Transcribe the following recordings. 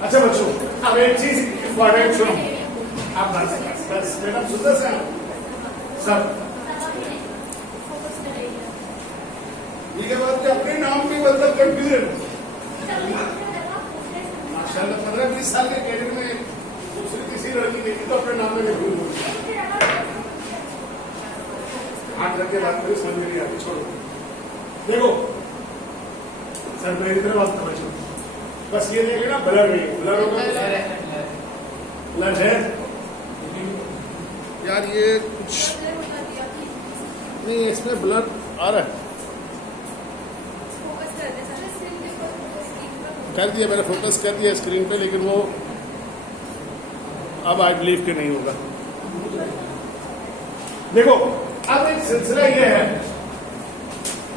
अच्छा बच्चों, अब एक चीज इम्पोर्टेंट सुनो। आप बस मैडम सुंदर से सब ये बात अपने नाम की मतलब कंफ्यूजन। माशाल्लाह 15-20 साल के कैरियर में दूसरी किसी लड़की देखी तो अपने नाम में कंफ्यूज हो हाथ रख के बात करी, समझ में नहीं आती, छोड़ो। देखो सर मेरी तरफ बात समझो, बस ये देख लेना ब्लर नहीं, ब्लर होगा ब्लर है यार, ये कुछ नहीं इसमें ब्लर आ रहा है। कर दिया मैंने, फोकस कर दिया स्क्रीन पे, लेकिन वो अब आई बिलीव के नहीं होगा। देखो अब एक सिलसिला यह है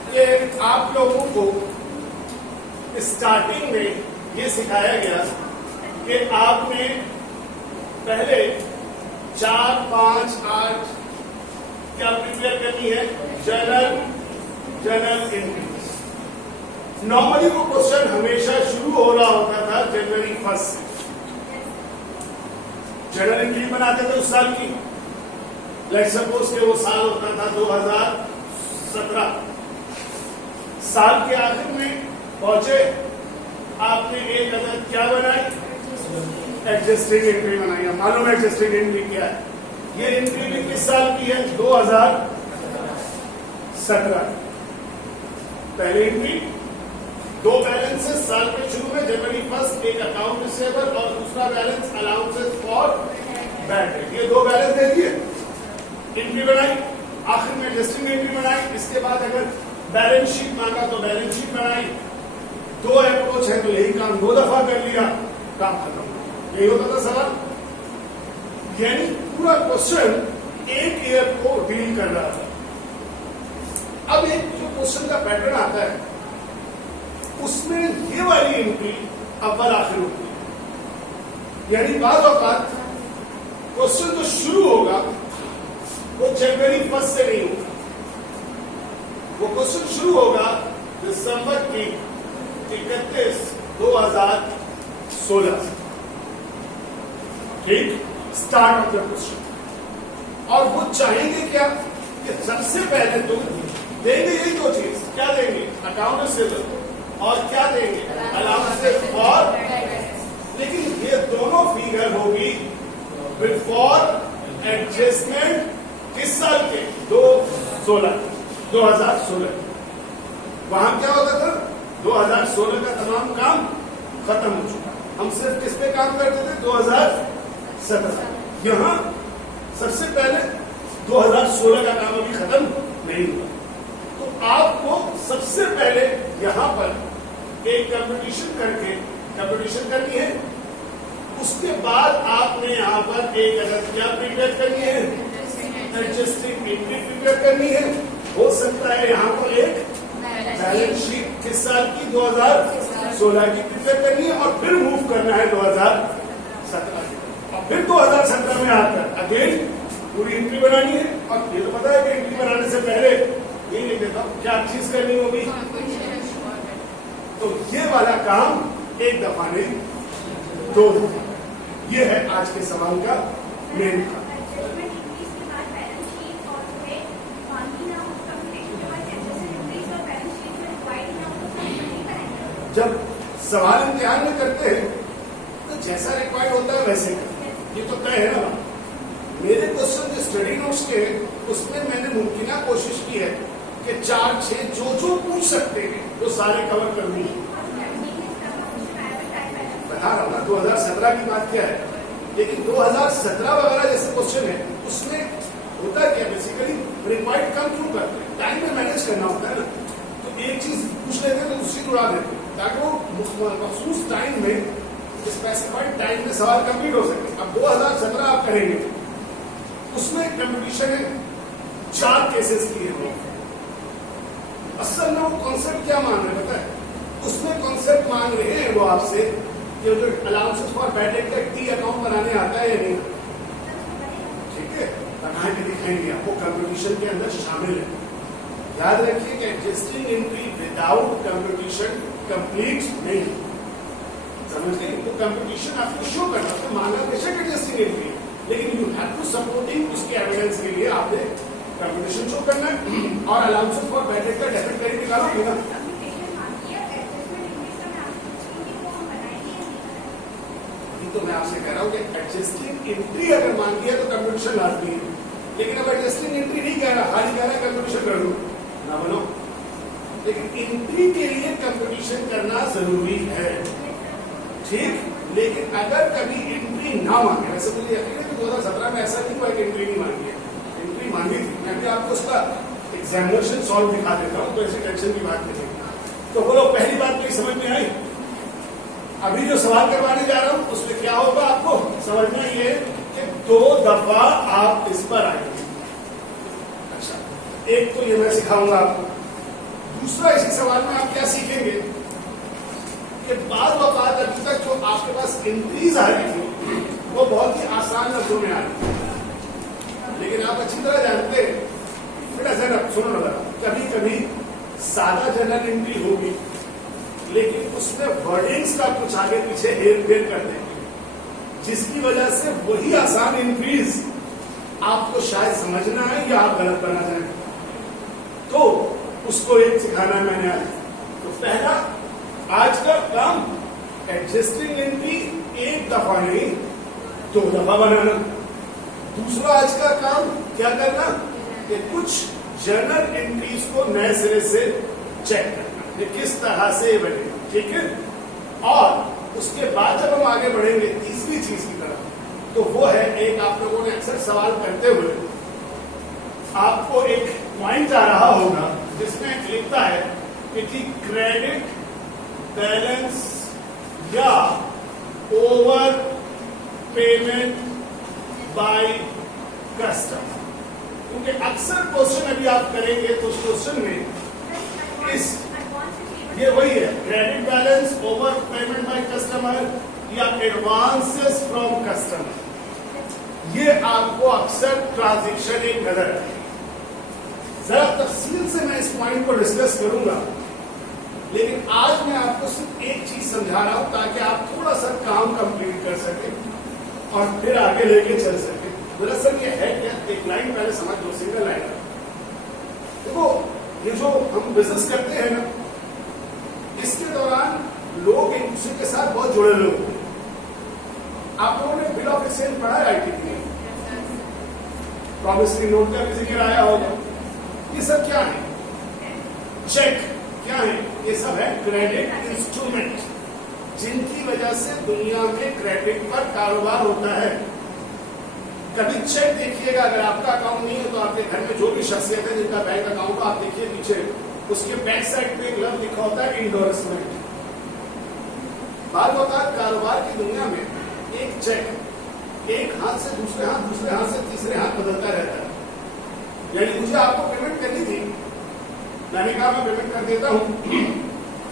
कि आप लोगों को स्टार्टिंग में ये सिखाया गया कि आपने पहले 4, 5, 8 क्या प्रिपेयर करनी है, जर्नल एंट्री। नॉर्मली वो क्वेश्चन हमेशा शुरू हो रहा होता था जनवरी 1 से। जर्नल एंट्री बनाते थे उस साल की, लाइक सपोज के वो साल होता था 2017। साल के आखिर में पहुंचे, आपने एक अदद क्या बनाई, एडजस्टिंग एंट्री बनाई। मालूम है एडजस्टिंग एंट्री क्या है? ये एंट्री भी किस साल की है, 2017। पहली एंट्री, 2 बैलेंसेस साल के शुरू में, जनवरी 1 एक अकाउंट रिसीवेबल और दूसरा balance allowances for bad date. ये 2 बैलेंस दे दिए, एंट्री बनाई, आखिर में एडजस्टिंग एंट्री बनाई। इसके बाद अगर बैलेंस शीट मांगा तो बैलेंस शीट बनाई। 2 अप्रोच है तो यही काम 2 दफा कर लिया, काम खत्म। यही होता था सवाल, यानी पूरा क्वेश्चन एक ईयर को डील कर रहा था। अब एक जो क्वेश्चन का पैटर्न आता है उसमें ये वाली एंट्री अव्वल आखिर होती है, यानी बाद औकात क्वेश्चन जो शुरू होगा वो जनवरी 1 से नहीं होगा, वो क्वेश्चन शुरू होगा दिसंबर की 31, 2016। ठीक, स्टार्ट ऑफ द क्वेश्चन। और वो चाहेंगे क्या कि सबसे पहले तो देंगे यही 2 चीज, क्या देंगे, अकाउंट रिसीवेबल और क्या देंगे, अलाउंसेस फॉर। लेकिन ये दोनों फिगर होगी बिफोर एडजस्टमेंट किस साल के, 2016। वहां क्या होता था, 2016 का तमाम काम खत्म हो चुका, हम सिर्फ किस पे काम करते थे, 2017। यहां सबसे पहले 2016 का काम अभी खत्म नहीं हुआ, तो आपको सबसे पहले यहां पर एक कंपटीशन करनी है। उसके बाद आपने यहां पर एक अदद क्या प्रिपेयर करनी है, एडजस्टिंग एंट्री प्रिपेयर करनी है। हो सकता है यहां पर एक बैलेंस शीट किस साल की, 2016 की प्रिपेयर करनी है, और फिर मूव करना है 2017 की। और फिर 2017 में आकर अगेन पूरी एंट्री बनानी है। और ये तो पता है कि एंट्री बनाने से पहले ये नहीं देता क्या चीज करनी होगी, तो ये वाला काम एक दफा नहीं 2 दफा। ये है आज के सवाल का मेन काम। जब सवाल इम्तिहान में करते हैं तो जैसा रिक्वायर्ड होता है वैसे करते हैं, ये तो तय है ना। मेरे क्वेश्चन जो स्टडी नोट्स के उसमें मैंने मुमकिन कोशिश की है कि 4-6 जो पूछ सकते हैं वो सारे कवर कर लूँ। बता रहा हूँ ना 2017 की बात क्या है, लेकिन 2017 वगैरह जैसे क्वेश्चन है उसमें होता क्या, बेसिकली रिक्वायर्ड कम क्यों करते हैं, टाइम में मैनेज करना होता है ना। तो एक चीज पूछ लेते हैं तो दूसरी उड़ा देते हैं ताकि वो मखसूस टाइम में, स्पेसिफाइड टाइम में सवाल कंप्लीट हो सके। अब 2017 आप करेंगे, उसमें कंपटीशन है, 4 केसेस की है। असल में वो कॉन्सेप्ट क्या मांग रहे हैं पता है, उसमें कॉन्सेप्ट मांग रहे हैं वो आपसे कि जो अलाउंसेस फॉर बैड डेट का टी अकाउंट बनाने आता है या नहीं, ठीक है, बना के दिखाएंगे आपको, कंपटीशन के अंदर शामिल है। याद रखिए कि adjusting entry without competition complete नहीं, समझ गए। कंपटीशन आपको शो करना, तो माना बेशक एडजस्टिंग एंट्री, लेकिन यू हैव टू सपोर्टिंग उसके एविडेंस के लिए आपने कंपटीशन शो करना है और अलाउंसेस फॉर बैड डेट का डेबिट क्रेडिट निकालोगे ना। तो मैं आपसे कह रहा हूं कि एडजस्टिंग एंट्री अगर मान लिया तो कंपटीशन लाजमी है, लेकिन अब एडजस्टिंग एंट्री नहीं कह रहा, खाली कह रहा है कंपटीशन कर दो ना बनो, लेकिन एंट्री के लिए कंपटीशन करना जरूरी है, ठीक। लेकिन अगर कभी एंट्री ना मांगे, वैसे मुझे यकीन है कि 2017 में ऐसा नहीं हुआ कि एंट्री नहीं मांगी है, एंट्री मांगी थी। मैं भी आपको उसका एग्जामिनेशन सॉल्व दिखा देता हूँ, तो ऐसी टेंशन की बात नहीं। तो बोलो पहली बात मेरी समझ में आई। अभी जो सवाल करवाने जा रहा हूं उसमें क्या होगा आपको समझना ये कि 2 दफा आप इस पर आएंगे। अच्छा, एक तो ये मैं सिखाऊंगा आपको, दूसरा इसी सवाल में आप क्या सीखेंगे कि बाद वक़्त अभी तक जो आपके पास एंट्रीज आ रही थी वो बहुत ही आसान लफ्जों में आ रही थी, लेकिन आप अच्छी तरह जानते हैं बेटा जरा सुनो ना, कभी कभी सादा जनरल एंट्री होगी लेकिन उसमें वर्डिंग्स का कुछ आगे पीछे हेर फेर कर देंगे, जिसकी वजह से वही आसान एंट्रीज आपको शायद समझना है या आप गलत करना चाहें, तो उसको एक सिखाना है मैंने आज। तो पहला आज का काम एडजस्टिंग एंट्री एक दफा नहीं 2 दफा बनाना। दूसरा आज का काम क्या करना कि कुछ जर्नल एंट्रीज को नए सिरे से चेक करना, ये किस तरह से बने, ठीक है। और उसके बाद जब हम आगे बढ़ेंगे तीसरी चीज की तरफ, तो वो है एक आप लोगों ने अक्सर सवाल करते हुए आपको एक पॉइंट आ रहा होगा जिसमें लिखता है कि क्रेडिट बैलेंस या ओवर पेमेंट बाय कस्टमर, क्योंकि अक्सर क्वेश्चन अभी आप करेंगे तो उस क्वेश्चन में इस ये वही है credit balance over payment by customer या एडवांसेस फ्रॉम कस्टमर, ये आपको अक्सर ट्रांजैक्शन एक नजर है। जरा तफसील से मैं इस पॉइंट को डिस्कस करूंगा, लेकिन आज मैं आपको सिर्फ एक चीज समझा रहा हूं ताकि आप थोड़ा सा काम कंप्लीट कर सके और फिर आगे लेके चल सके। दरअसल ये है क्या, एक लाइन पहले समझ लो, सिंगल लाइन। देखो ये जो हम बिजनेस करते हैं ना, इसके दौरान लोग एक दूसरे के साथ बहुत जुड़े लोग हैं। आप लोगों ने बिल ऑफ एक्सचेंज पढ़ा है आईटी में, प्रॉमिसरी नोट का भी जिक्र आया होगा। ये सब क्या है? चेक क्या है? ये सब है क्रेडिट इंस्ट्रूमेंट, जिनकी वजह से दुनिया में क्रेडिट पर कारोबार होता है। कभी चेक देखिएगा, अगर आपका अकाउंट नहीं है तो आपके घर में जो भी शख्सियत है जिनका बैंक अकाउंट हो, आप देखिए पीछे उसके बैक साइड पे एक लफ्ज लिखा होता है इंडोर्समेंट। बार बार कारोबार की दुनिया में एक चेक एक हाथ से दूसरे हाथ से तीसरे हाथ बदलता रहता है। यानी मुझे आपको पेमेंट करनी थी, मैंने कहा मैं पेमेंट कर देता हूं,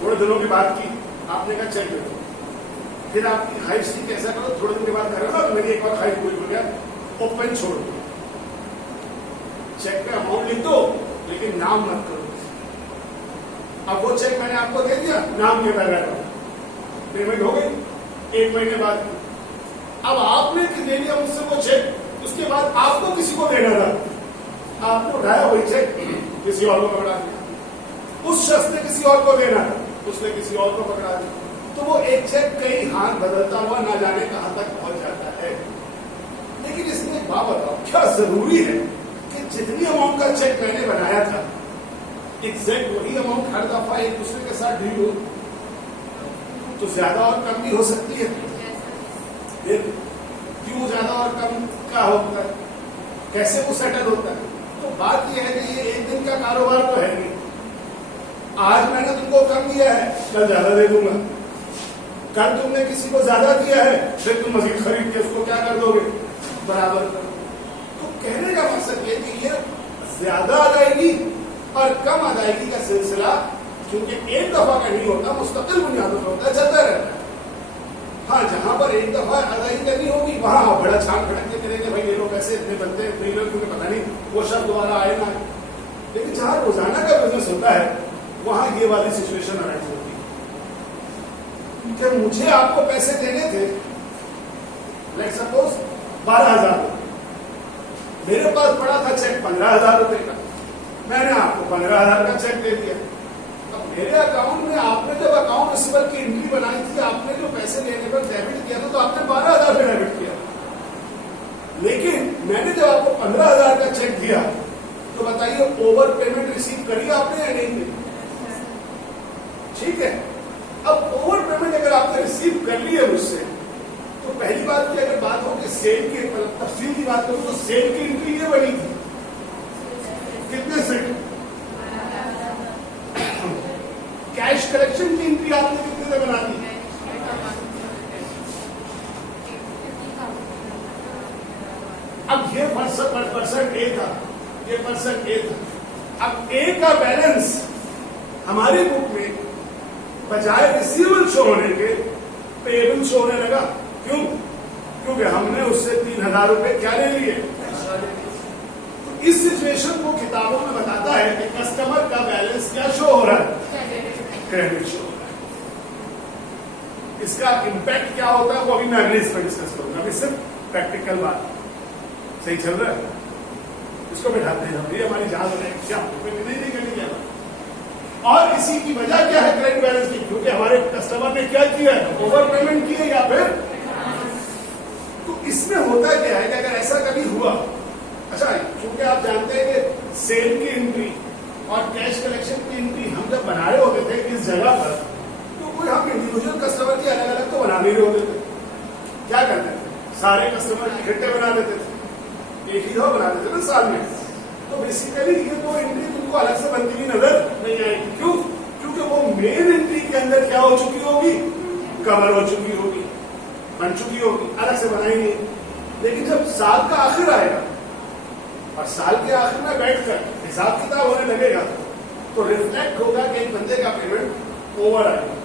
थोड़े दिनों की बात की, आपने कहा चेक दे दो, फिर आपकी ख्वाहिश थी कैसा करो, थोड़े दिन के बाद कर रहा, तो मेरी एक बार ख्वाहिश पूरी हो गया, ओपन छोड़ दो, चेक पे अमाउंट लिख दो लेकिन नाम मत करो। अब वो चेक मैंने आपको दे दिया, नाम के बैग रहा, पेमेंट हो गई 1 महीने बाद। अब आपने दे दिया मुझसे वो चेक, उसके बाद आपको किसी को देना था, आपने उठाया वही चेक किसी और को पकड़ा दिया, उस शख्स ने किसी और को देना था, उसने किसी और को पकड़ा दिया, तो वो एक चेक कई हाथ बदलता हुआ ना जाने कहां तक पहुंच जाता है। लेकिन इसमें एक बात बताओ, क्या जरूरी है कि जितनी अमाउंट का चेक मैंने बनाया था एग्जैक्ट वही अमाउंट हर दफा एक दूसरे के साथ डील हो? तो ज्यादा और कम भी हो सकती है। क्यों ज्यादा और कम का होता है, कैसे वो सेटल होता है? तो बात यह है कि ये एक दिन का कारोबार तो है नहीं। आज मैंने तुमको कम दिया है, कल ज्यादा दे दूंगा, कल तुमने किसी को ज्यादा दिया है, फिर तुम मजीद खरीद के उसको क्या कर दोगे, बराबर कर। तो कहने का मकसद ये कि ये ज्यादा अदायगी और कम अदायगी का सिलसिला क्योंकि एक दफा का नहीं होता, मुस्तकिल बुनियादों पर होता है, चलता रहता है। हाँ, जहां पर एक दफा अदायगी करनी होगी वहां बड़ा छाप खड़क के करेंगे, भाई ये लोग पैसे इतने बनते हैं, इतने लोग, क्योंकि पता नहीं वो शब्द दोबारा आए ना। लेकिन जहां रोजाना का बिजनेस होता है वहां ये वाली सिचुएशन अराइज होती है। कि मुझे आपको पैसे देने थे, लेट्स सपोज 12,000, मेरे पास पड़ा था चेक 15,000 रुपए का, मैंने आपको 15,000 का चेक दे दिया। अब मेरे अकाउंट में आपने जब अकाउंट रिसीवर की एंट्री बनाई थी, आपने जो पैसे लेने पर डेबिट किया था, तो आपने 12,000 पे डेबिट किया। लेकिन मैंने जब आपको 15,000 का चेक दिया, तो बताइए ओवर पेमेंट रिसीव करी आपने या नहीं? ठीक है। अब ओवर पेमेंट अगर आपने रिसीव कर ली है मुझसे, तो पहली बात की अगर बात हो कि सेल की तफसील की बात करूं, तो सेल की एंट्री ये बनी थी कितने सेट? कैश कलेक्शन की एंट्री आपने कितने से बना दी? अब ये पर्सन ए था, ये पर्सन ए था। अब ए का बैलेंस हमारी बुक में बजाय रिसीवेबल शो होने के पेएबल शो होने लगा। क्यों? क्योंकि हमने उससे 3,000 रुपए क्या ले लिए? तो इस सिचुएशन को किताबों में बताता है कि कस्टमर का बैलेंस क्या शो हो रहा है? क्रेडिट शो हो रहा है। इसका इंपैक्ट क्या होता है वो अभी मैं अगले इस पर डिस्कस करूंगा। अभी सिर्फ प्रैक्टिकल बात सही चल रहा है, इसको बैठाते हैं हम, ये हमारी जान है क्या नहीं करनी क्या। और इसी की वजह क्या है क्रेडिट बैलेंस की? क्योंकि हमारे कस्टमर ने क्या किया है? ओवर पेमेंट की है या फिर। तो इसमें होता क्या है कि अगर ऐसा कभी हुआ, अच्छा क्योंकि आप जानते हैं कि सेल की एंट्री और कैश कलेक्शन की एंट्री हम जब बना रहे होते थे इस जगह पर, तो कोई हम इंडिविजुअल कस्टमर की अलग अलग तो बना नहीं रहे होते थे। क्या करते थे? सारे कस्टमर इकट्ठे बना देते थे, एक ही दफा बना देते थे साल में। तो बेसिकली ये तो एंट्री तुमको अलग से बनती हुई नजर नहीं आएगी। क्यों? क्योंकि वो मेन एंट्री के अंदर क्या हो चुकी होगी? कवर हो चुकी होगी, बन चुकी होगी, अलग से बनाएंगे। लेकिन जब साल का आखिर आएगा और साल के आखिर में बैठकर हिसाब किताब होने लगेगा, तो रिफ्लेक्ट होगा कि एक बंदे का पेमेंट ओवर आएगा।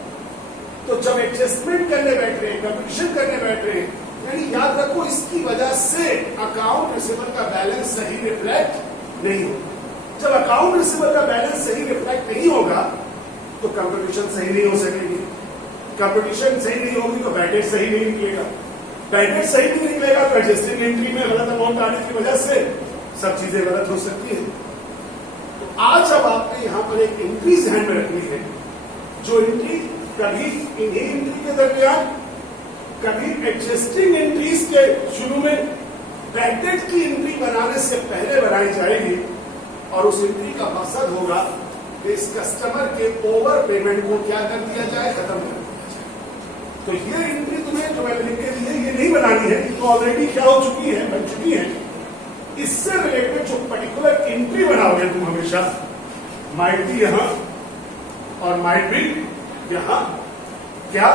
तो जब एडजस्टमेंट करने बैठ रहे हैं, कंपटीशन करने बैठ रहे हैं, यानी याद रखो इसकी वजह से अकाउंट रिसीवर का बैलेंस सही रिफ्लेक्ट नहीं होगा। जब अकाउंट रिसीवर का बैलेंस सही रिफ्लेक्ट नहीं होगा तो कंपटीशन सही नहीं हो सकेगी, कंपटीशन सही नहीं होगी तो बैड डेट सही नहीं निकलेगा, बैड डेट सही नहीं निकलेगा तो एडजस्टिंग एंट्री में गलत अमाउंट आने की वजह से सब चीजें गलत हो सकती है। तो आज अब आपने यहां पर एक एंट्री ध्यान में रखनी है, जो एंट्री कभी इन्हीं एंट्री के दरमियान, कभी एडजस्टिंग एंट्रीज के शुरू में, बैड डेट की एंट्री बनाने से पहले बनाई जाएगी। और उस एंट्री का मकसद होगा कि इस कस्टमर के ओवर पेमेंट को क्या कर दिया जाए? खत्म कर दिया जाए। तो ये एंट्री तुम्हें जो मैंने लिख के दी है ये नहीं बनानी है, तो ऑलरेडी क्या हो चुकी है? बन चुकी है। इससे रिलेटेड जो पर्टिकुलर एंट्री बनाओगे तुम हमेशा, माइट भी यहां और माइट भी यहां, क्या?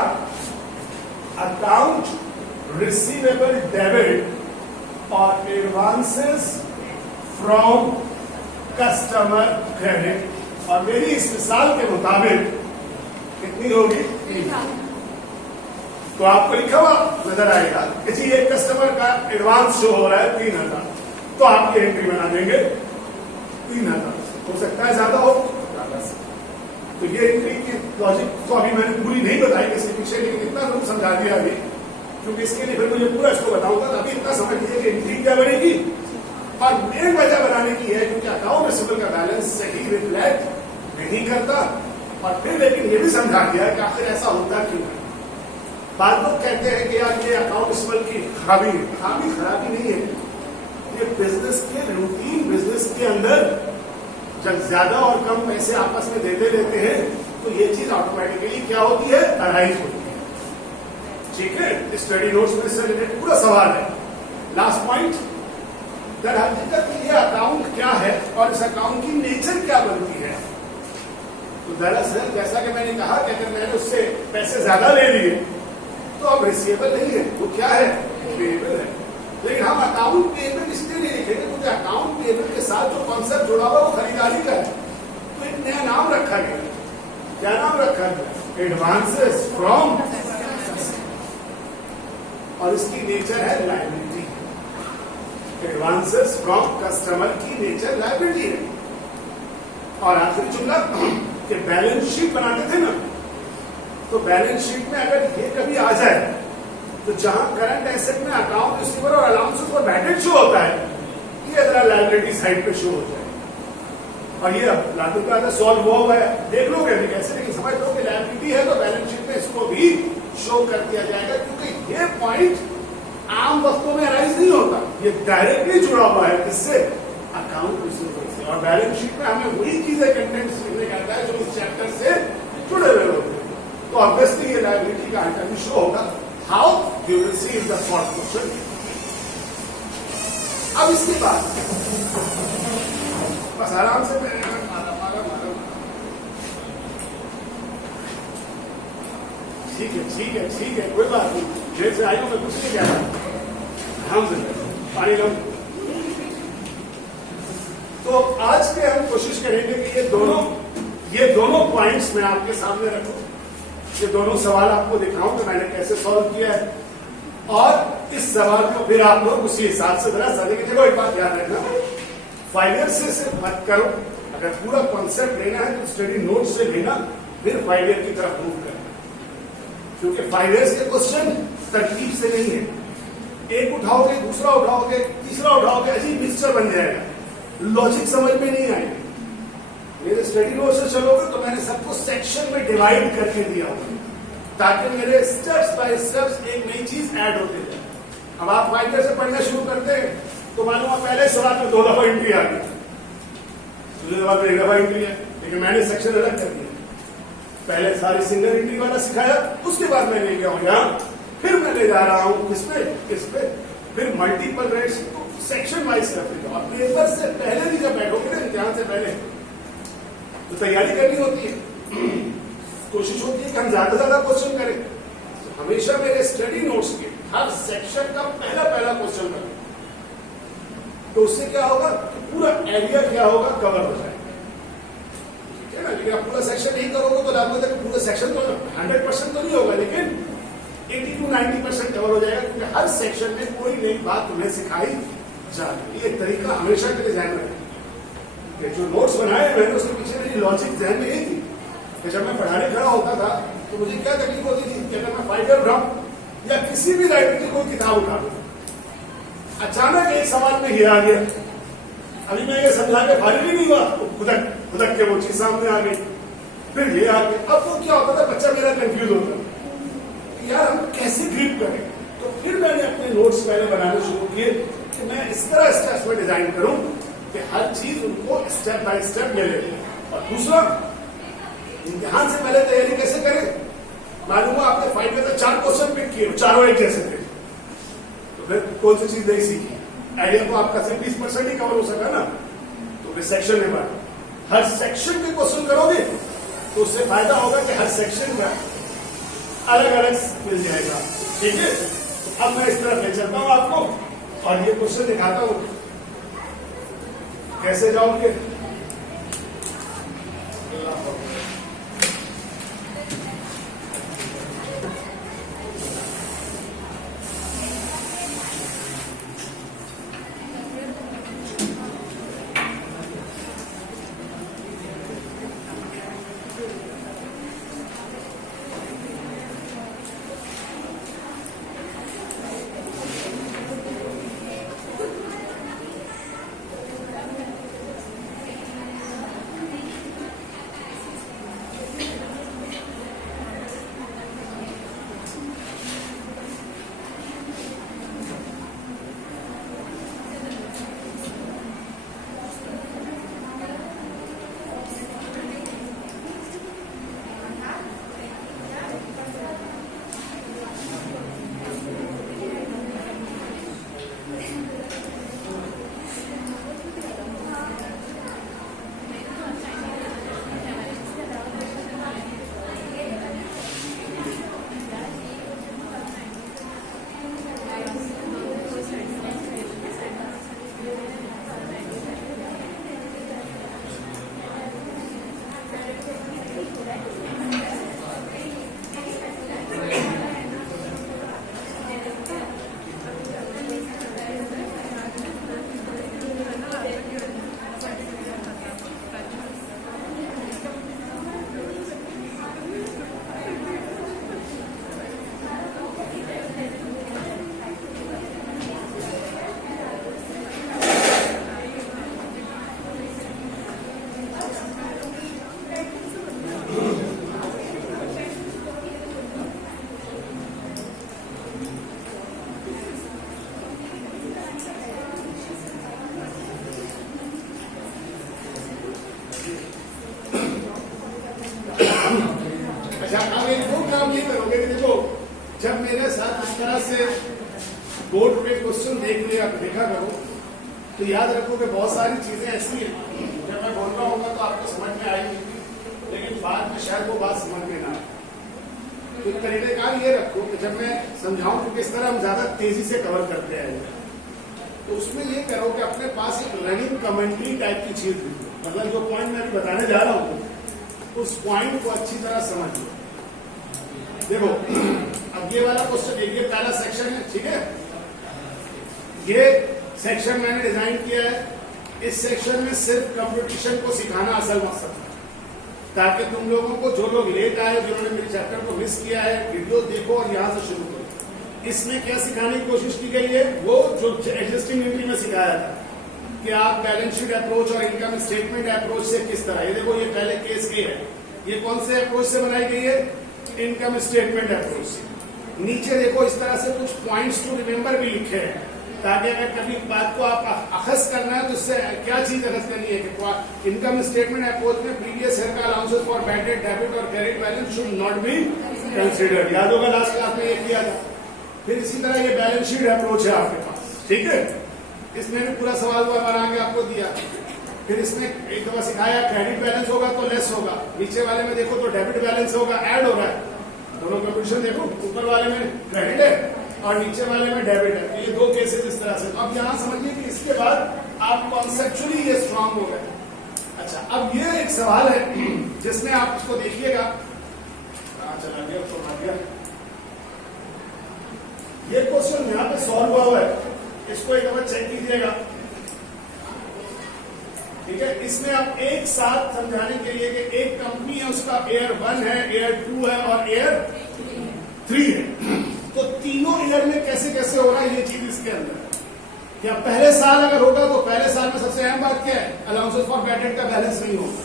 अकाउंट रिसीवेबल डेबिट और एडवांसेस फ्रॉम कस्टमर क्रेडिट। और मेरी इस मिसाल के मुताबिक कितनी होगी? 3। तो आपको लिखा हुआ नजर आएगा कि जी एक कस्टमर का एडवांस शो हो रहा है 3,000, तो आप ये एंट्री बना देंगे 3,000। हो सकता है ज्यादा हो, तो ये एंट्री की लॉजिक तो अभी मैंने पूरी नहीं बताई इसके पीछे, लेकिन इतना जरूर समझा दिया अभी, क्योंकि इसके लिए फिर मुझे पूरा इसको बताऊंगा। तो अभी इतना समझ लीजिए कि एंट्री क्या बनेगी, और मेन वजह बनाने की है क्योंकि अकाउंट रिसीवेबल का बैलेंस सही रिफ्लेक्ट नहीं करता। और फिर लेकिन ये भी समझा दिया है कि आखिर ऐसा होता क्यों है। बाद लोग कहते हैं कि यार ये अकाउंट रिसीवेबल की खराबी नहीं है, ये बिजनेस के रूटीन बिजनेस के अंदर जब ज्यादा और कम पैसे आपस में देते रहते हैं तो ये चीज ऑटोमेटिकली क्या होती है? अराइज होती है। ठीक है, स्टडी नोट्स में इससे रिलेटेड पूरा सवाल है। लास्ट पॉइंट, दर हकीकत ये अकाउंट क्या है और इस अकाउंट की नेचर क्या बनती है? तो दरअसल जैसा कि मैंने कहा कि अगर मैंने उससे पैसे ज्यादा ले लिए तो अब रिसीवेबल नहीं है, वो क्या है? पेएबल है। लेकिन हम अकाउंट पेएबल इसलिए नहीं लिखेंगे क्योंकि अकाउंट पेएबल के साथ जो कॉन्सेप्ट जुड़ा हुआ वो खरीदारी का है। तो एक नया नाम रखा गया। क्या नाम रखा गया? एडवांसेस फ्रॉम, और इसकी नेचर है लायबिलिटी। एडवांसेस फ्रॉम कस्टमर की नेचर लायबिलिटी है। और आखिरी जुमला कि बैलेंस शीट बनाते थे ना, तो बैलेंस शीट में अगर ये कभी आ जाए तो जहां करंट एसेट में अकाउंट रिसीवर और अलाउंसेस पर बैडेड शो होता है, ये जरा लायबिलिटी साइड पे शो हो जाए। और ये लागू का सॉल्व हुआ है, देख लोगे अभी कैसे, लेकिन समझ लो कि लायबिलिटी है तो बैलेंस शीट में इसको भी शो कर दिया जाएगा, क्योंकि ये पॉइंट आम वक्तों में अराइज नहीं होता, ये डायरेक्टली जुड़ा हुआ है किससे, अकाउंट रिसीवेबल से। और बैलेंस शीट में हमें वही चीजें कंटेंट्स लिखने कहता है जो इस चैप्टर से जुड़े हुए होते हैं। तो ऑब्वियसली ये लायबिलिटी का आइटम शो होगा। How you will see in the short question. अब इसके बाद बस आराम से ठीक है कोई बात नहीं, देर से आई हूं मैं कुछ नहीं कह रहा, आराम से पानी लो। तो आज के हम कोशिश करेंगे कि ये दोनों पॉइंट्स मैं आपके सामने रखूं, ये दोनों सवाल आपको दिखाऊं कि मैंने कैसे सॉल्व किया है, और इस सवाल को फिर आप लोग उसी हिसाब से जरा सा देखिए। चलो एक बात याद रखना, फाइनल से सिर्फ मत करो, अगर पूरा कॉन्सेप्ट लेना है तो स्टडी नोट से लेना, फिर फाइनल की तरफ मूव करना, क्योंकि फाइनल के क्वेश्चन तरकीब से नहीं है, एक उठाओगे दूसरा उठाओगे तीसरा उठाओगे, अजीब मिक्सचर बन जाएगा, लॉजिक समझ में नहीं आएगा। मेरे स्टडी नोट से चलोगे तो मैंने सबको सेक्शन में डिवाइड करके दिया होगा, ताकि मेरे स्टेप्स बाय स्टेप्स एक नई चीज ऐड होते जाए। अब आप फाइनल से पढ़ना शुरू करते हैं तो मालूम है पहले सवाल में 2 दफा एंट्री आ गई, दूसरे सवाल में 1 दफा एंट्री है, लेकिन मैंने सेक्शन अलग कर दिया। पहले सारी सिंगल एंट्री वाला सिखाया, उसके बाद मैं ले गया हूं यहां, फिर मैं ले जा रहा हूं किस पे, फिर मल्टीपल रेट्स, तो सेक्शन वाइज करते जाओ। और पेपर से पहले भी जब बैठोगे ना, इम्तिहान से पहले, तो तैयारी करनी होती है, कोशिश होती है कि हम ज्यादा ज्यादा क्वेश्चन करें। तो हमेशा मेरे स्टडी नोट्स के हर सेक्शन का पहला क्वेश्चन करें, तो उससे क्या होगा कि पूरा एरिया क्या होगा, कवर हो जाएगा, ठीक है ना। लेकिन आप पूरा सेक्शन नहीं करोगे तो लागू तक पूरा सेक्शन तो 100% तो नहीं होगा, लेकिन 80 to 90% कवर हो जाएगा, क्योंकि हर सेक्शन में कोई नई बात तुम्हें सिखाई जाती है। ये तरीका हमेशा के लिए ध्यान रखें। जो नोट्स बनाए मैंने, उसके पीछे मेरी लॉजिक ध्यान में यही थी कि जब मैं पढ़ाने खड़ा होता था तो मुझे क्या तकलीफ होती थी कि अगर मैं फाइटर उठाऊं या किसी भी राइटर की कोई किताब उठा लूं, अचानक एक सवाल में ये आ गया, अभी मैं ये समझा के फारिग ही नहीं हुआ तो खुदक के वो चीज सामने आ गई, फिर ये आ गई। अब वो क्या होता था, बच्चा मेरा कंफ्यूज होता कि यार हम कैसे ग्रिप करें। तो फिर मैंने अपने नोट्स पहले बनाने शुरू किए कि मैं इस तरह स्टेप्स में डिजाइन करूं कि हर चीज उनको स्टेप बाय स्टेप मिले। और दूसरा, इम्तिहान से पहले तैयारी कैसे करें, मालूम है आपने फाइव में 4 क्वेश्चन पिक किए, चारों एक जैसे थे, तो फिर कौन सी चीज नहीं सीखी, आइडिया तो आपका सिर्फ 20% ही कवर हो सका ना। तो फिर सेक्शन में बात, हर सेक्शन के क्वेश्चन करोगे तो उससे फायदा होगा कि हर सेक्शन का अलग अलग मिल जाएगा, ठीक है। तो अब मैं इस तरफ ले चलता हूं आपको और ये क्वेश्चन दिखाता हूं कैसे जाओगे। तरह से बोर्ड पे क्वेश्चन देखा करो तो याद रखो कि बहुत सारी चीजें ऐसी हैं जब मैं बोल रहा हूँ तो आपको समझ में आएगी, लेकिन बाद में शायद वो बात समझ में ना आए। तो तरीकेकार ये रखो कि जब मैं समझाऊं तो किस तरह हम ज्यादा तेजी से कवर करते हैं, तो उसमें ये करो कि अपने पास एक रनिंग कमेंट्री टाइप की चीज लिखो। मतलब जो पॉइंट मैं अभी बताने जा रहा हूँ उस पॉइंट को अच्छी तरह समझ लो। देखो अब ये वाला क्वेश्चन देखिए, पहला सेक्शन है, ठीक है। ये सेक्शन मैंने डिजाइन किया है, इस सेक्शन में सिर्फ कंपटीशन को सिखाना असल मकसद है, ताकि तुम लोगों को, जो लोग लेट आए, जिन्होंने मेरे चैप्टर को मिस किया है, वीडियो देखो और यहां से शुरू करो। इसमें क्या सिखाने की कोशिश की गई है, वो जो एग्जिस्टिंग एंट्री में सिखाया था कि आप बैलेंस शीट अप्रोच और इनकम स्टेटमेंट अप्रोच से किस तरह, ये देखो ये पहले केस ए है, ये कौन से अप्रोच से बनाई गई है, इनकम स्टेटमेंट अप्रोच से। नीचे देखो इस तरह से कुछ पॉइंट्स टू रिमेंबर भी लिखे हैं, ताकि अगर कभी बात को आप अखज करना है तो उससे क्या चीज अखज करनी है कि इनकम स्टेटमेंट अप्रोच में प्रीवियस ईयर का allowances for bad debt, debit और credit balance should not be considered. याद होगा लास्ट क्लास में ये किया था। फिर इसी तरह ये बैलेंस शीट अप्रोच है आपके पास, ठीक है। इसमें भी पूरा सवाल हुआ बना के आपको दिया। फिर इसमें एक दफा सिखाया क्रेडिट बैलेंस होगा तो लेस होगा, नीचे वाले में देखो तो डेबिट बैलेंस होगा, ऐड हो रहा है। दोनों कंपटीशन देखो, ऊपर वाले में क्रेडिट है और नीचे वाले में डेबिट है। ये दो केसेस इस तरह से। अब यहाँ समझिए कि इसके बाद आप कॉन्सेप्चुअली ये स्ट्रांग हो गए। अच्छा, अब ये एक सवाल है जिसमें आप इसको देखिएगा, चला गया तो आ गया। ये क्वेश्चन यहाँ पे सॉल्व हुआ है, इसको एक बार चेक कीजिएगा, ठीक है। इसमें आप एक साथ समझाने के लिए कि एक कंपनी है, उसका एयर 1 है, एयर 2 है और एयर 3 है, तो तीनों ईयर में कैसे कैसे हो रहा है ये चीज इसके अंदर है। क्या पहले साल अगर होगा तो पहले साल में सबसे अहम बात क्या है, अलाउंसेस फॉर बैड डेट का बैलेंस नहीं होगा।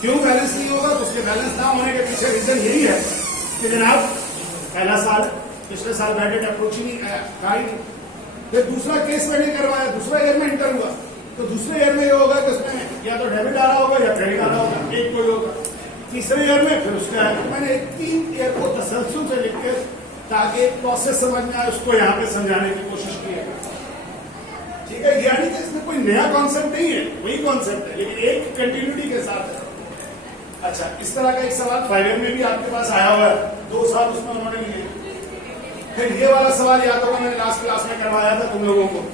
क्यों बैलेंस नहीं होगा, तो उसके बैलेंस ना होने के पीछे रीजन यही है कि जनाब पहला साल, पिछले साल बैड डेट अप्रोच ही नहीं आया। फिर दूसरा केस मैंने करवाया, दूसरा ईयर में इंटर हुआ, तो दूसरे ईयर में ये होगा कि उसमें या तो डेबिट आ रहा होगा या क्रेडिट आ रहा होगा, एक कोई होगा। तीसरे ईयर में फिर उसका मैंने 3 ईयर को तसलसल से लिख के ताकि एक प्रोसेस समझ में आए, उसको यहाँ पे समझाने की कोशिश की है, ठीक है। यानी कि इसमें कोई नया कॉन्सेप्ट नहीं है, वही कॉन्सेप्ट है, लेकिन एक कंटिन्यूटी के साथ है। अच्छा, इस तरह का एक सवाल 5 ईयर में भी आपके पास आया हुआ है, 2 साल उसमें उन्होंने लिए। फिर ये वाला सवाल याद होगा, मैंने लास्ट क्लास में करवाया था तुम लोगों को,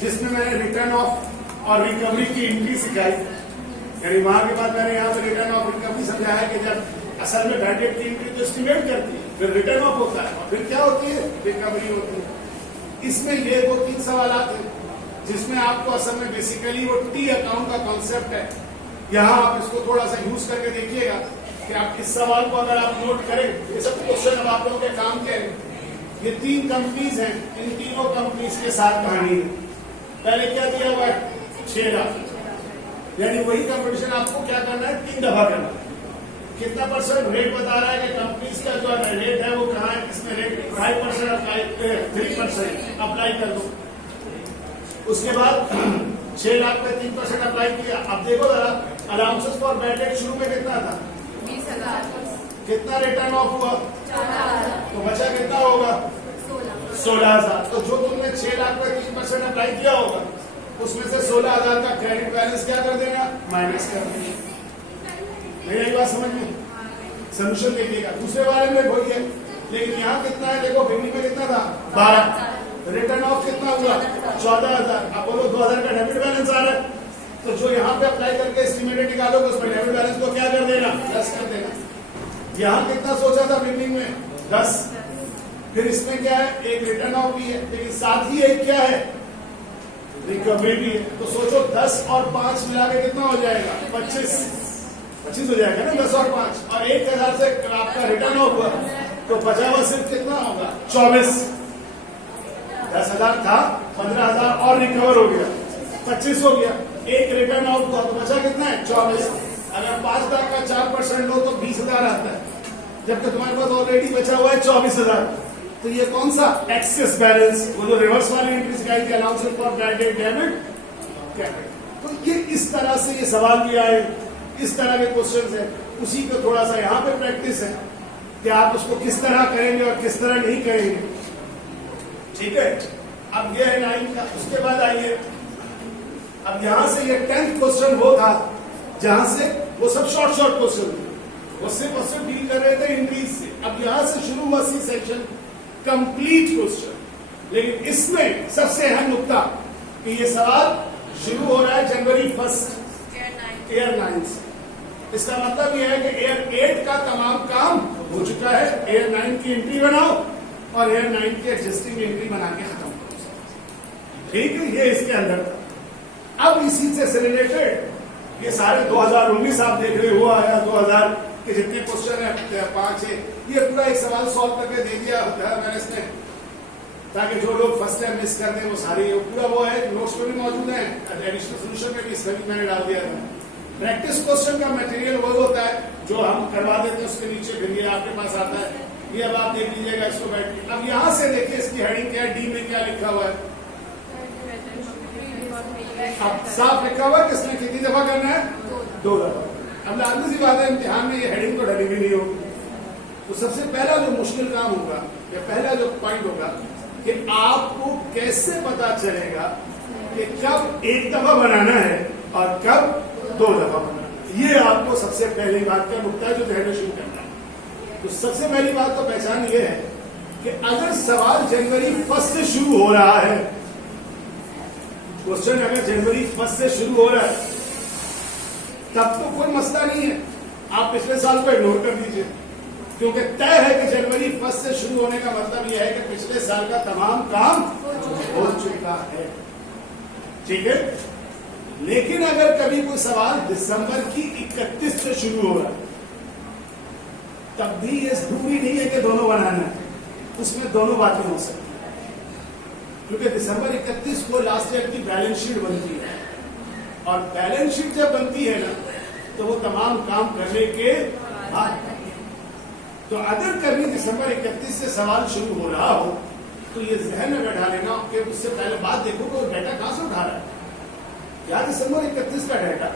जिसमें मैंने रिटर्न ऑफ और रिकवरी की एंट्री सिखाई। यानी वहां के बाद मैंने यहाँ पे रिटर्न ऑफ रिकवरी समझाया कि जब असल में बैड डेट की एंट्री तो एस्टिमेट करती है, फिर रिटर्न ऑफ होता है और फिर क्या होती है, रिकवरी होती है। इसमें ये 2-3 सवाल आते हैं जिसमें आपको असल में बेसिकली वो टी अकाउंट का कॉन्सेप्ट है। यहाँ आप इसको थोड़ा सा यूज करके देखिएगा कि आप इस सवाल को अगर आप नोट करें, ये सब क्वेश्चन अब आप लोगों के काम के हैं। ये 3 कंपनीज हैं, इन तीनों कंपनीज के साथ कहानी है। पहले क्या दिया हुआ है, 6 लाख, यानी वही कंपटीशन आपको क्या करना है, 3 दफा करना है। कितना परसेंट रेट बता रहा है कि कंपनीज का जो रेट है वो कहाँ है, किसमें रेट 5% अप्लाई, 3% अप्लाई कर दो। उसके बाद 6 लाख पे 3% अप्लाई किया। अब देखो जरा, अलाउंसेस फॉर बैड डेट शुरू में कितना था, 20,000, कितना रिटर्न ऑफ हुआ, 14,000, तो बचा कितना होगा, 16,000। तो जो तुमने 6 लाख पे 3% अप्लाई किया होगा, उसमें से 16,000 का क्रेडिट बैलेंस क्या कर देना, माइनस कर देना। मेरी बात समझ में, सोल्यूशन देखिएगा। दूसरे वाले में वही है, लेकिन यहाँ कितना है, देखो बिगनिंग में कितना था, 12, रिटर्न ऑफ कितना हुआ, 14,000। अब बोलो 2,000 का डेबिट बैलेंस आ रहा है, तो जो यहाँ पे अप्लाई करके एस्टिमेटेड निकालोगे उसमें डेबिट बैलेंस को क्या कर देना, 10 कर देना। यहाँ कितना सोचा था बिगनिंग में, 10। फिर इसमें क्या है, एक रिटर्न ऑफ भी है, लेकिन साथ ही एक क्या है, रिकवरी भी है। तो सोचो 10 और 5 मिला के कितना हो जाएगा, 25 हो जाएगा ना, 10 और 5, और 1,000 से आपका रिटर्न ऑफ हुआ, तो बचा हुआ सिर्फ कितना होगा, 24। 10,000 था, 15,000 और रिकवर हो गया, 25 हो गया। एक रिटर्न आउट हुआ तो बचा कितना है, 24। अगर 5 लाख का 4% लो तो 20,000 आता है, जबकि तुम्हारे पास ऑलरेडी बचा हुआ है 24,000। तो ये कौन सा एक्सेस बैलेंस, वो जो रिवर्स वाली एंट्री सिखाई थी, allowances for bad debt, debit, credit. तो ये इस तरह से ये सवाल भी आए, इस तरह के क्वेश्चन है, उसी को थोड़ा सा यहाँ पे प्रैक्टिस है। कि आप उसको किस तरह करेंगे और किस तरह नहीं करेंगे। ठीक है, अब ये है 9 का। उसके बाद आइए, अब यहां से ये 10th क्वेश्चन वो था जहां से वो सब शॉर्ट क्वेश्चन थे, वो सिर्फ उससे डील कर रहे थे इंक्रीज से। अब यहां से शुरू हुआ सी सेक्शन कंप्लीट क्वेश्चन, लेकिन इसमें सबसे अहम नुकता कि ये सवाल शुरू हो रहा है जनवरी 1 एयर 9 से। इसका मतलब यह है कि एयर 8 का तमाम काम हो चुका है, एयर 9 की एंट्री बनाओ और एयर 9 की एग्जिस्टिंग एंट्री बना के खत्म करो। ठीक है, ये इसके अंदर था। अब इसी से रिलेटेड ये सारे 2019 आप देख रहे हो आया, 2000 के जितने क्वेश्चन है 5 है, ये पूरा एक सवाल सॉल्व करके दे दिया होता है मैंने इसने, ताकि जो लोग फर्स्ट टाइम मिस कर दें वो सारी पूरा वो है, नोट्स में भी मौजूद है, एडिशनल सोल्यूशन में भी इसमें भी मैंने डाल दिया था। प्रैक्टिस क्वेश्चन का मटेरियल वो होता है जो हम करवा देते हैं, उसके नीचे फिर ये आपके पास आता है। ये अब आप देख लीजिएगा इसको बैठ के। अब यहां से देखिए इसकी हेडिंग क्या है, डी में क्या लिखा हुआ है, अब साफ लिखा हुआ है किसने कितनी दफा करना है, 2 दफा। अब लाजमी सी बात है इम्तिहान में ये हेडिंग तो डली भी नहीं होगी। तो सबसे पहला जो मुश्किल काम होगा या पहला जो पॉइंट होगा कि आपको कैसे पता चलेगा कि कब 1 दफा बनाना है और कब 2 दफा बनाना है। ये आपको सबसे पहली बात का नुकता है जो ध्यान में शुरू करना है। तो सबसे पहली बात तो पहचान ये है कि अगर सवाल जनवरी 1 से शुरू हो रहा है, क्वेश्चन अगर जनवरी 1 से शुरू हो रहा है तब तो कोई मसला नहीं है, आप पिछले साल को इग्नोर कर दीजिए, क्योंकि तय है कि जनवरी 1 से शुरू होने का मतलब यह है कि पिछले साल का तमाम काम हो चुका है। ठीक है, लेकिन अगर कभी कोई सवाल दिसंबर की 31 से शुरू हो रहा है तब भी ये जरूरी नहीं है कि दोनों बनाना है, उसमें दोनों बातें हो सकती है, क्योंकि दिसंबर 31 को लास्ट ईयर की बैलेंस शीट बनती है और बैलेंस शीट जब बनती है ना तो वो तमाम काम करने के बाद। तो अगर कभी दिसंबर 31 से सवाल शुरू हो रहा हो तो ये जहन में बैठा लेना कि उससे पहले बात देखो तो डाटा कहां से उठा रहा है, या दिसंबर 31 का डाटा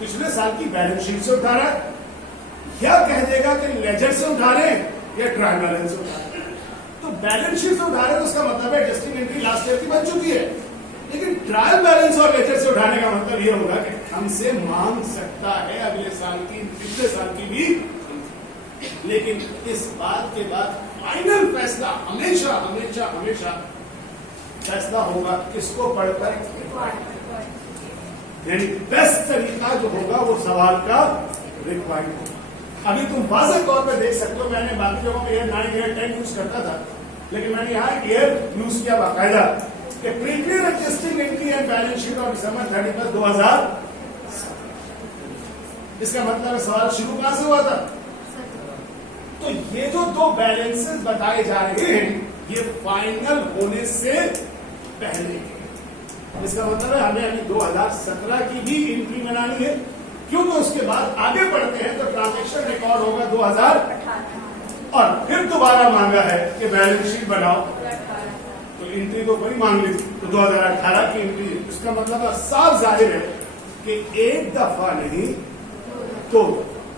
पिछले साल की बैलेंस शीट से उठा रहा है, या कह देगा कि लेजर से उठा रहे हैं या ट्रायल बैलेंस से उठा रहे हैं। तो बैलेंस शीट से उठा रहे हैं तो उसका मतलब है एडजस्टिंग एंट्री लास्ट ईयर की बन चुकी है, लेकिन ट्रायल बैलेंस और लेजर से उठाने का मतलब यह होगा कि हमसे मांग सकता है अगले साल की, पिछले साल की भी। लेकिन इस बात के बाद फाइनल फैसला हमेशा हमेशा हमेशा फैसला होगा किसको पढ़कर, यानी बेस्ट तरीका जो होगा वो सवाल का रिक्वायर्ड होगा। अभी तुम वाज़ेह तौर पर देख सकते हो, मैंने बाकी जगहों में एयर 9 एयर 10 यूज करता था, लेकिन मैंने यहाँ एयर यूज किया बाकायदा कि previous adjusting entry and balance sheet of December 31 2000। इसका मतलब सवाल शुरू कहां से हुआ था। तो ये जो 2 बैलेंसेस बताए जा रहे हैं ये फाइनल होने से पहले, इसका मतलब है हमें अभी 2017 की भी एंट्री बनानी है, क्योंकि उसके बाद आगे बढ़ते हैं तो ट्रांजेक्शन रिकॉर्ड होगा 2018 और फिर दोबारा मांगा है कि बैलेंस शीट बनाओ, तो एंट्री तो बड़ी मांग ली, तो 2018 की एंट्री। इसका मतलब साफ जाहिर है कि 1 दफा नहीं 2।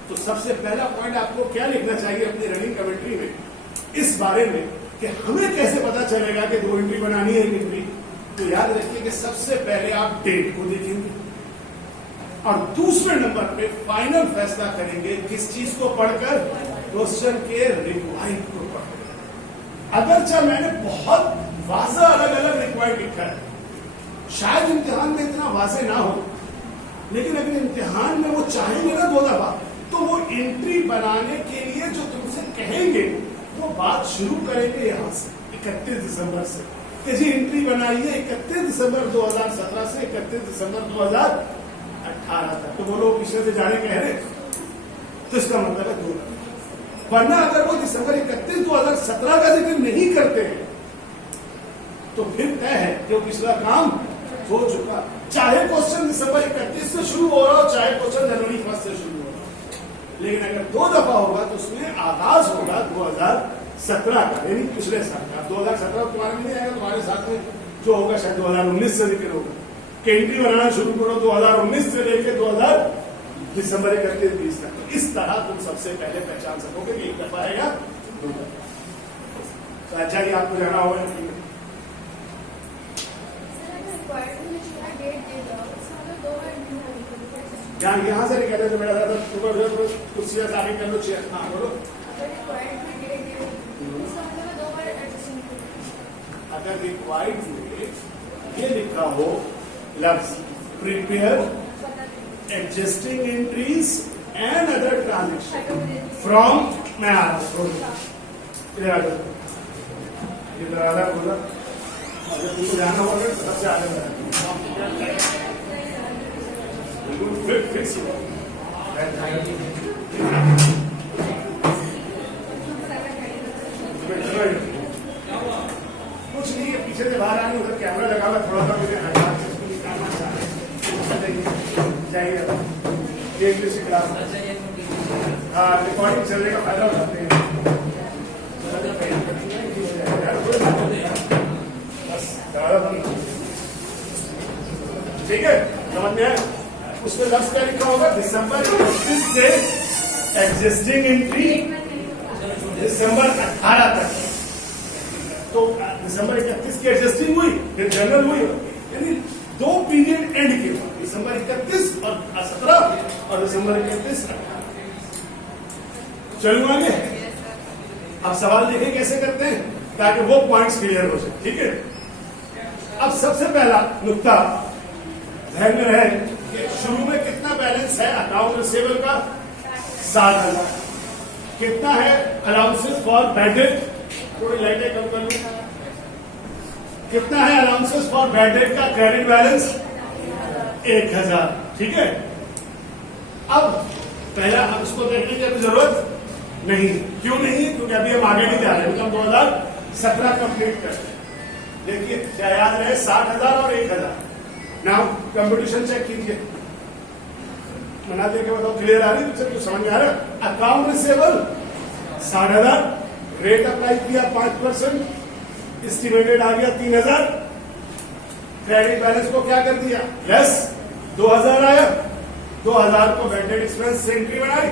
तो सबसे पहला पॉइंट आपको क्या लिखना चाहिए अपनी रनिंग कमेंट्री में इस बारे में कि हमें कैसे पता चलेगा कि 2 एंट्री बनानी है एक एंट्री। तो याद रखिए कि सबसे पहले आप डेट को देखेंगे और दूसरे नंबर पे फाइनल फैसला करेंगे किस चीज को पढ़कर, क्वेश्चन के रिक्वायर्ड को पढ़कर। अगरचा मैंने बहुत वाज़ेह अलग अलग रिक्वायर्ड लिखा है, शायद इम्तिहान में इतना वाज़ेह ना हो, लेकिन अगर इम्तिहान में वो चाहेंगे ना 2 दफा तो वो एंट्री बनाने के लिए जो तुमसे कहेंगे वो बात शुरू करेंगे यहां से 31 दिसंबर से कि जी एंट्री बनाइए 31 दिसंबर 2017 से 31 दिसंबर 2018 तक। तो वो लोग पिछले से जाने कह रहे, तो इसका मतलब है 2 दफा। वरना अगर वो दिसंबर 31 2017 का जिक्र नहीं करते हैं तो फिर तय है कि वो पिछला काम हो चुका, चाहे क्वेश्चन दिसंबर 31 से शुरू हो रहा हो चाहे क्वेश्चन जनवरी 1 से शुरू हो रहा हो। लेकिन अगर 2 दफा होगा तो उसमें आगाज होगा 2017 का, यानी पिछले साल का। 2017 तुम्हारे में नहीं आएगा, तुम्हारे साथ में जो होगा शायद 2019 से जिक्र होगा कि एंट्री बनाना शुरू करो 2019 से लेकर 2000 दिसंबर 31 तक। इस तरह तुम सबसे पहले पहचान सकोगे कि एक दफा है या दो दफा। तो अच्छा, ये आपको जाना होगा। यहाँ से नहीं कहते तो मेरा दादा कुर्सियां आगे कर लो, चेयर। हाँ बोलो। अगर रिक्वायर्ड में ये लिखा हो लफ्ज prepare adjusting entries and other transaction from, मैं आ रहा हूँ, इधर आ रहा बोला, अगर तुमको जाना होगा तो सबसे आगे बिल्कुल फिक्स हुआ। कुछ नहीं है, पीछे से बाहर आने, उधर कैमरा लगा हुआ, थोड़ा सा मुझे हाथ से उसको निकालना चाहिए। क्लास, हाँ रिकॉर्डिंग चलने का फायदा उठाते हैं। ठीक है, समझ में आया? उसमें लफ्ज क्या लिखा होगा? दिसंबर 31 से एग्जिस्टिंग एंट्री दिसंबर 18 तक। तो दिसंबर 31 की एडजस्टिंग हुई, फिर जनरल हुई, यानी दो पीरियड एंड के बाद दिसंबर 31 और 17 और दिसंबर 31 18। चलूँ आगे। अब सवाल देखें कैसे करते हैं ताकि वो पॉइंट्स क्लियर हो जाए। ठीक है, अब सबसे पहला नुक्ता ध्यान में रहे कि शुरू में कितना बैलेंस है अकाउंट रिसीवेबल का? 7,000। कितना है अलाउंसेस फॉर बैड डेट? थोड़ी लाइटें कम कर लो। कितना है अलाउंसेस फॉर बैड डेट का क्रेडिट बैलेंस? 1,000। ठीक है, अब पहला हम इसको देखने की अभी जरूरत नहीं। क्यों नहीं? क्योंकि अभी हम आगे नहीं जा रहे, हम 2017 कंप्लीट कर रहे। देखिए क्या याद रहे, 60,000 और 1,000। नाउ कंपटीशन चेक कीजिए, बना दे के बताओ क्लियर आ रही है? समझ में आ रहा है? अकाउंट रिसीवेबल 60,000, रेट अप्लाई किया 5%, एस्टिमेटेड आ गया 3,000। क्रेडिट बैलेंस को क्या कर दिया? लेस 2,000 आया। 2,000 को वेटेड एक्सपेंस से एंट्री बनाई।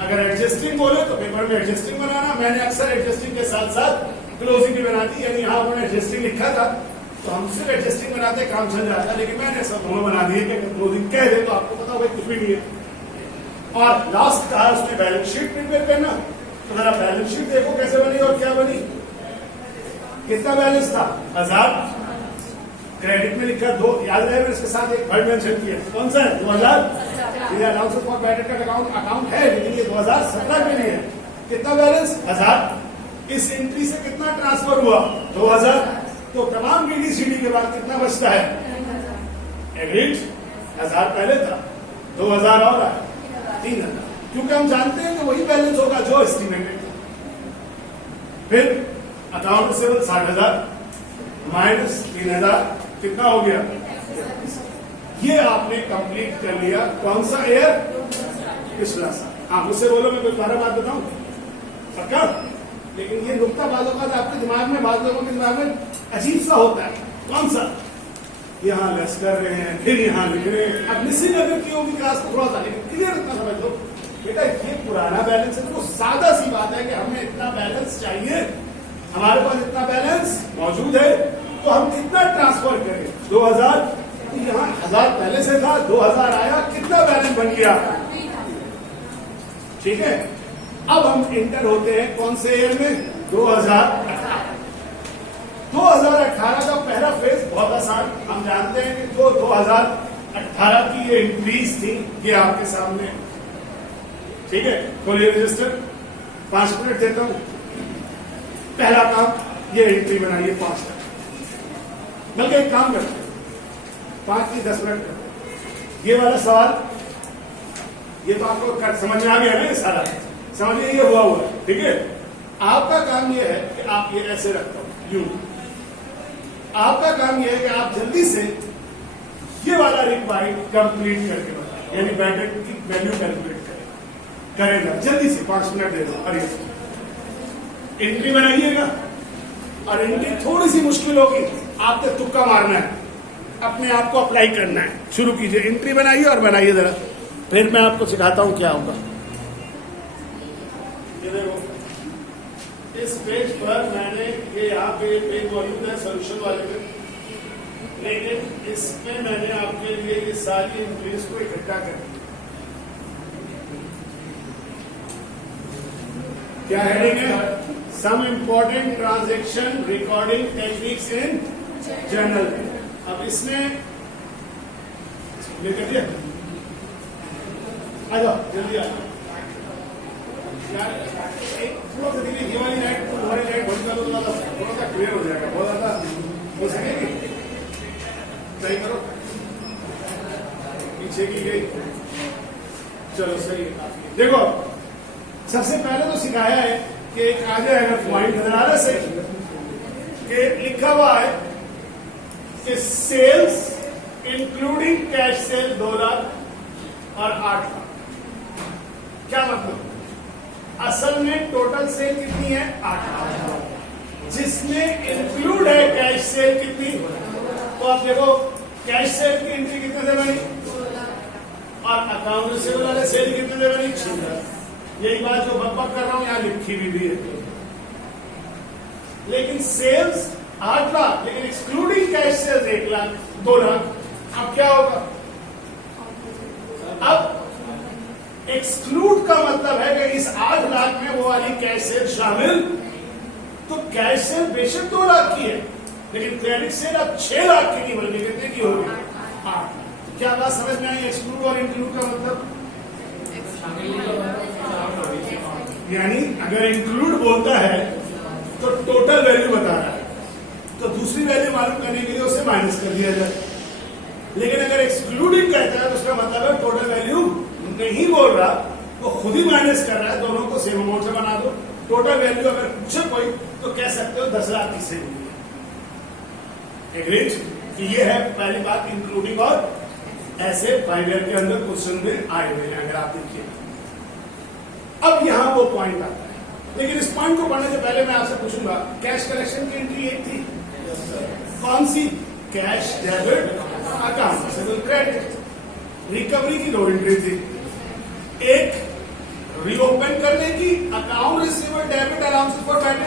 अगर एडजस्टिंग बोले तो पेपर में एडजस्टिंग बनाना, मैंने अक्सर एडजस्टिंग के साथ साथ क्लोजिंग भी बना दी, यानी यहाँ उन्होंने एडजस्टिंग लिखा था तो हम सिर्फ एडजस्टिंग बनाते काम चल जाता, लेकिन मैंने सब दोनों बना दिए कि क्लोजिंग कह दे तो आपको पता होगा कुछ भी नहीं है। और लास्ट था उसमें बैलेंस शीट प्रिपेयर करना। तो जरा बैलेंस शीट देखो कैसे बनी और क्या बनी। कितना बैलेंस था? 1,000। क्रेडिट में लिखा 2, याद रहे मैंने इसके साथ एक वर्ड मेंशन किया, कौन सा है? 2,000। ये अलाउंस फॉर बैड डेट का अकाउंट है, लेकिन ये 2017 के लिए है। कितना बैलेंस? 1,000। इस एंट्री से कितना ट्रांसफर हुआ? 2,000। तो तमाम बीडीसीडी के बाद कितना बचता है? एग्रीड, 1,000 पहले था, 2,000 और आया, 3,000। क्योंकि हम जानते हैं कि वही बैलेंस होगा जो एस्टिमेटेड था। फिर अकाउंट रिसीवेबल 60,000 माइनस 3,000 कितना हो गया? ये आपने कंप्लीट कर लिया। कौन सा ईयर? पिछला साल। हाँ मुझसे बोलो, मैं कुछ 12 बात बताऊं पक्का। लेकिन ये नुकता बातों का आपके दिमाग में, बाद लोगों के दिमाग में अजीब सा होता है। कौन सा? यहाँ लेस कर रहे हैं, फिर यहाँ लिख रहे हैं। अब मिसिंग अगर की होगी क्लास को थोड़ा सा, लेकिन क्लियर इतना समझ लो बेटा, ये पुराना बैलेंस है। तो सादा सी बात है कि हमें इतना बैलेंस चाहिए, हमारे पास इतना बैलेंस मौजूद है, तो हम कितना ट्रांसफर करें? 2,000। यहाँ 1,000 पहले से था, 2,000 आया, कितना बैलेंस बन गया? ठीक है, अब हम एंटर होते हैं कौन से ईयर में? 2018। 2018 का पहला फेज बहुत आसान, हम जानते हैं कि जो 2018 की ये एंट्रीज थी, ये आपके सामने। ठीक है, खोलिए रजिस्टर, 5 मिनट देता हूं। पहला काम, ये एंट्री बनाइए 5 तक। बल्कि एक काम करते हैं, 5 की 10 मिनट करते। ये वाला सवाल, ये तो आपको समझ में आ गया ना, ये सारा समझिए, ये हुआ है। ठीक है, आपका काम ये है कि आप ये ऐसे रखते हो यूं। आपका काम ये है कि आप जल्दी से ये वाला रिक्वायर्ड कंप्लीट करके बताएं, यानी बैड डेट की वैल्यू कैलकुलेट करेगा जल्दी से। 5 मिनट दे दो। अरे एंट्री बनाइएगा, और एंट्री थोड़ी सी मुश्किल होगी, आपको तुक्का मारना है, अपने आप को अप्लाई करना है। शुरू कीजिए, एंट्री बनाइए और बनाइए जरा, फिर मैं आपको सिखाता हूं क्या होगा। इस पेज पर मैंने ये यहाँ पे पेज मौजूद है सोल्यूशन वाले में, लेकिन इसमें मैंने आपके लिए ये सारी एंट्रीज को इकट्ठा कर दिया। क्या हेडिंग है? Some important transaction recording techniques in journal. अब इसमें लेकर दिया, आ जाओ जल्दी आ जाओ यार, एक थोड़ा सा देखिए, ये वाली लाइट तुम्हारी लाइट बंद कर दो, थोड़ा सा क्लियर हो जाएगा, बहुत ज्यादा हो सकेगी। सही करो, पीछे की गई, चलो सही है। देखो सबसे पहले तो सिखाया है कि एक आ जाएगा पॉइंट नजर आ रहा है सही, कि लिखा हुआ है कि sales including cash sale 2 lakh और 8 लाख। क्या मतलब? असल में टोटल सेल कितनी है? 8 लाख, जिसमें इंक्लूड है कैश सेल कितनी? तो आप देखो कैश सेल की एंट्री कितने से बनी और अकाउंट रिसीवेबल वाले सेल कितने से बनी? 6 लाख। यही बात जो बकबक कर रहा हूं यहां लिखी भी है, लेकिन सेल्स 8 लाख, लेकिन excluding cash sales 1 lakh 2 lakh. अब क्या होगा? अब एक्सक्लूड का मतलब है कि इस 8 लाख में वो वाली कैश सेल शामिल, तो कैश सेल बेशक 2 लाख की है, लेकिन क्रेडिट सेल अब 6 लाख की नहीं बल्कि कितने की होगी? 8। क्या बात समझ में आई? एक्सक्लूड और इंक्लूड का मतलब, यानी अगर इंक्लूड बोलता है तो टोटल वैल्यू बता रहा है, तो दूसरी वैल्यू मालूम करने के लिए उसे माइनस कर दिया जाए। लेकिन अगर एक्सक्लूडिंग कहता है तो उसका मतलब है टोटल वैल्यू नहीं बोल रहा, वो खुद ही माइनस कर रहा है। दोनों को सेम अमाउंट से बना दो, टोटल वैल्यू अगर पूछे कोई तो कह सकते हो 10 लाख की सेल हुई। एग्रीड कि ये है पहली बात इंक्लूडिंग, और ऐसे 5 ईयर के अंदर क्वेश्चन में आए हुए हैं अगर आप देखिए। अब यहां वो पॉइंट आता है, लेकिन इस पॉइंट को पढ़ने से पहले मैं आपसे पूछूंगा, कैश कलेक्शन की एंट्री एक थी, कौन सी? Cash debit account receivable credit. Recovery की 2 एंट्री थी, एक रीओपन करने की account receivable debit allowance for bad,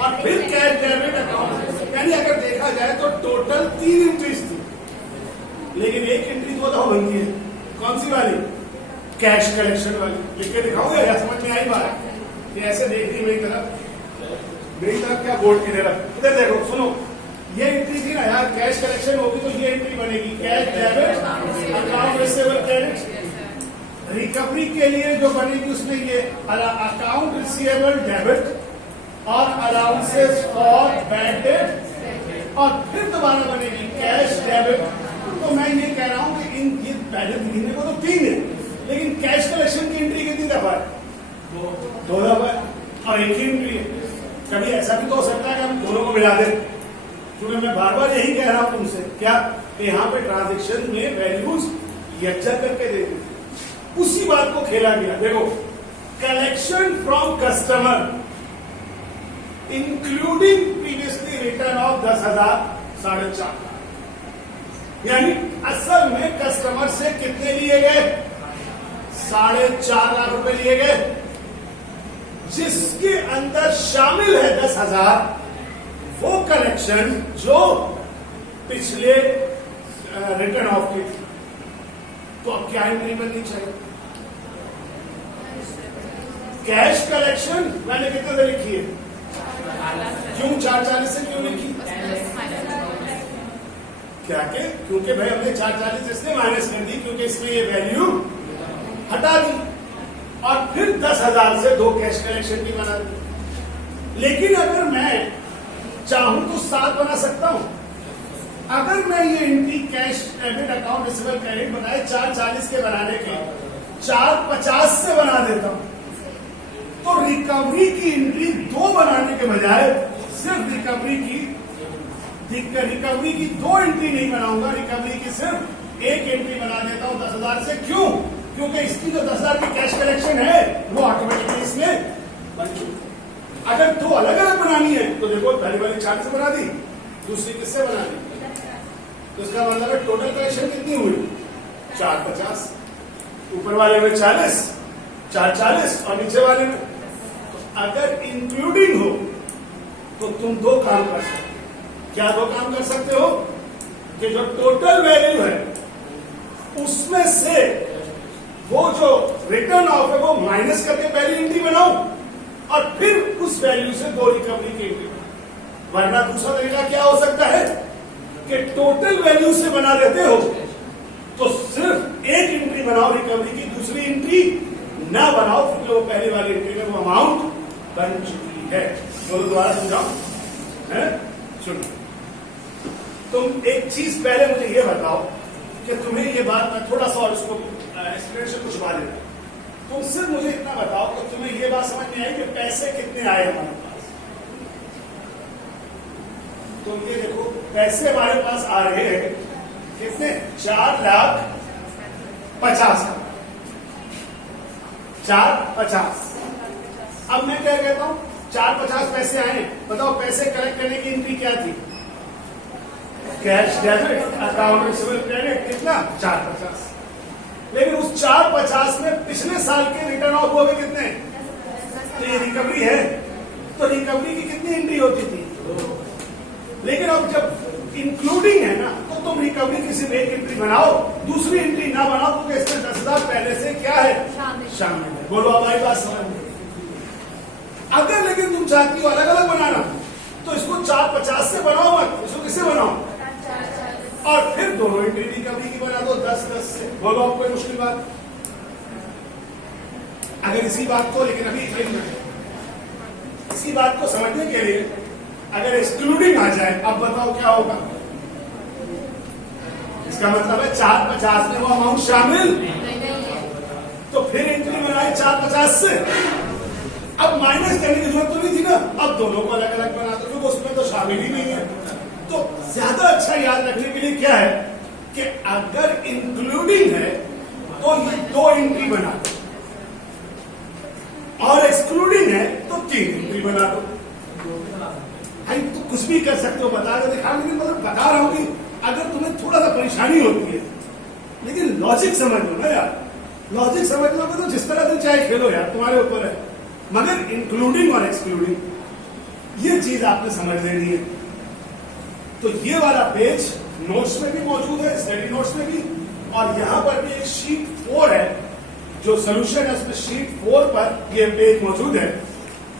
और फिर कैश डेबिट अकाउंट। यानी अगर देखा जाए तो टोटल 3 एंट्रीज थी, लेकिन एक एंट्री 2 दफा बनती है। कौन सी वाली? कैश कलेक्शन वाली। लिख के दिखाऊंगा या समझ में आई बात? कि ऐसे देख रही मेरी तरफ क्या बोर्ड की तरफ, इधर देखो सुनो, ये एंट्री थी ना यार, कैश कलेक्शन होगी तो ये एंट्री बनेगी, cash debit account receivable credit. Recovery के लिए जो बनेगी उसमें ये अकाउंट रिसीवेबल डेबिट और अलाउंसेस फॉर बैड डेट, और फिर दोबारा बनेगी कैश डेबिट। तो मैं ये कह रहा हूं कि इन ये पहले दिखने को तो 3 है, लेकिन कैश कलेक्शन की एंट्री कितनी दफा है? 2 दफा है, और एक ही एंट्री है। कभी ऐसा भी तो हो सकता है कि हम दोनों को मिला दें, क्योंकि मैं बार बार यही कह रहा हूं तुमसे, क्या कि यहाँ पे ट्रांजेक्शन में वैल्यूज यकजा करके दे दी। उसी बात को खेला गया। देखो, collection from customer including previously return of 10,000 4.5 lakh, यानी असल में कस्टमर से कितने लिए गए? 4.5 लाख रुपए लिए गए, जिसके अंदर शामिल है 10,000 वो कलेक्शन जो पिछले रिटर्न ऑफ की थी। तो अब क्या एंट्री बननी चाहिए? कैश कलेक्शन मैंने कितने से लिखी है? क्यों 440 से क्यों लिखी? क्या के? क्योंकि भाई हमने 440 इसलिए माइनस कर दी क्योंकि इसमें ये वैल्यू हटा दी, और फिर 10,000 से 2 कैश कलेक्शन की बना दी। लेकिन अगर मैं चाहूं तो 7 बना सकता हूं। अगर मैं ये entry cash debit account receivable credit बनाए 440 के बनाने के 450 से बना देता हूं, तो रिकवरी की एंट्री 2 बनाने के बजाय सिर्फ रिकवरी की 2 एंट्री नहीं बनाऊंगा, रिकवरी की सिर्फ 1 एंट्री बना देता हूं 10,000 से। क्यों? क्योंकि इसकी जो 10,000 की कैश कलेक्शन है वो ऑटोमेटिकली इसमें बन चुकी। अगर 2 अलग अलग बनानी है तो देखो, पहली वाली 4 से बना दी, दूसरी किससे बना दी, तो इसका मतलब है टोटल कलेक्शन कितनी हुई? 450। ऊपर वाले में 40, 440 और नीचे वाले में अगर इंक्लूडिंग हो तो तुम दो काम कर सकते हो। क्या दो काम कर सकते हो? कि जो टोटल वैल्यू है उसमें से वो जो रिटर्न ऑफ है वो माइनस करके पहली एंट्री बनाओ और फिर उस वैल्यू से दो रिकवरी की एंट्री बनाओ। वरना दूसरा तरीका क्या हो सकता है कि टोटल वैल्यू से बना देते हो तो सिर्फ एक एंट्री बनाओ रिकवरी की, दूसरी एंट्री ना बनाओ क्योंकि वो पहले वाली एंट्री में वो अमाउंट बन चुकी है। बोलो दोबारा समझाओ है। सुनो, तुम एक चीज पहले मुझे ये बताओ कि तुम्हें ये बात, मैं थोड़ा सा और इसको एक्सप्लेनेशन कुछ बा देता हूं। तुम सिर्फ मुझे इतना बताओ कि तुम्हें ये बात समझ में आई कि पैसे कितने आए हमारे पास। तो ये देखो पैसे हमारे पास आ रहे हैं कितने? 4,50,000। 4,50,000। अब मैं क्या कहता हूं, 4,50,000 पैसे आए। बताओ पैसे कलेक्ट करने की एंट्री क्या थी? Cash debit, account receivable credit, कितना? 4,50,000। लेकिन उस 4,50,000 में पिछले साल के रिटर्न ऑफ हुए कितने? तो ये रिकवरी है, तो रिकवरी की कितनी एंट्री होती थी? लेकिन अब जब इंक्लूडिंग है ना तो तुम रिकवरी की सिर्फ एक एंट्री बनाओ, दूसरी एंट्री ना बनाओ क्योंकि इसमें 10,000 पहले से क्या है? शामिल है। बोलो अब आई बात समझ में? अगर लेकिन तुम चाहती हो अलग अलग बनाना तो इसको 4,50,000 से बनाओ मत, इसको किससे बनाओ? और फिर दोनों एंट्री रिकवरी की बना दो 10-10 से। बोलो अब कोई मुश्किल बात? अगर इसी बात को, लेकिन अभी इसी बात को समझने के लिए अगर एक्सक्लूडिंग आ जाए, अब बताओ क्या होगा? इसका मतलब है 4,50,000 में वो अमाउंट शामिल, तो फिर एंट्री बनाई 4,50,000 से। अब माइनस करने की जरूरत तो नहीं थी ना, अब दोनों को अलग अलग बना दो क्योंकि उसमें तो शामिल ही नहीं है। तो ज्यादा अच्छा याद रखने के लिए क्या है कि अगर इंक्लूडिंग है तो ये दो एंट्री बना दो और एक्सक्लूडिंग है तो 3 एंट्री बना दो। भाई तो कुछ भी कर सकते हो, बता दो दिखा, लेकिन मतलब बता रहा हूं कि अगर तुम्हें थोड़ा सा परेशानी होती है लेकिन लॉजिक समझ लो ना यार। लॉजिक समझ लो तो जिस तरह तुम चाहे खेलो यार, तुम्हारे ऊपर है। मगर इंक्लूडिंग और एक्सक्लूडिंग ये चीज आपने समझ लेनी है। तो ये वाला पेज नोट्स में भी मौजूद है, स्टडी नोट्स में भी, और यहां पर भी एक शीट 4 है जो सोल्यूशन है, उसमें शीट 4 पर ये पेज मौजूद है।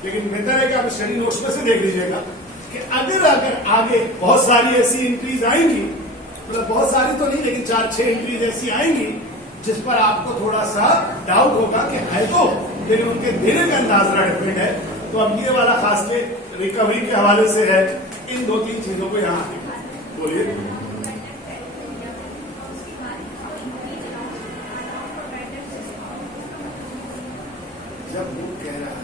लेकिन बेहतर है कि आप स्टडी नोट्स में से देख लीजिएगा कि अगर आगे बहुत सारी ऐसी एंट्रीज आएंगी, मतलब बहुत सारी तो नहीं लेकिन 4-6 एंट्रीज ऐसी आएंगी जिस पर आपको थोड़ा सा डाउट होगा कि है तो, लेकिन उनके देने का अंदाज थोड़ा डिफरेंट है। तो अब ये वाला खास के रिकवरी के हवाले से है। इन 2-3 चीजों को यहाँ बोलिए। जब वो कह रहा है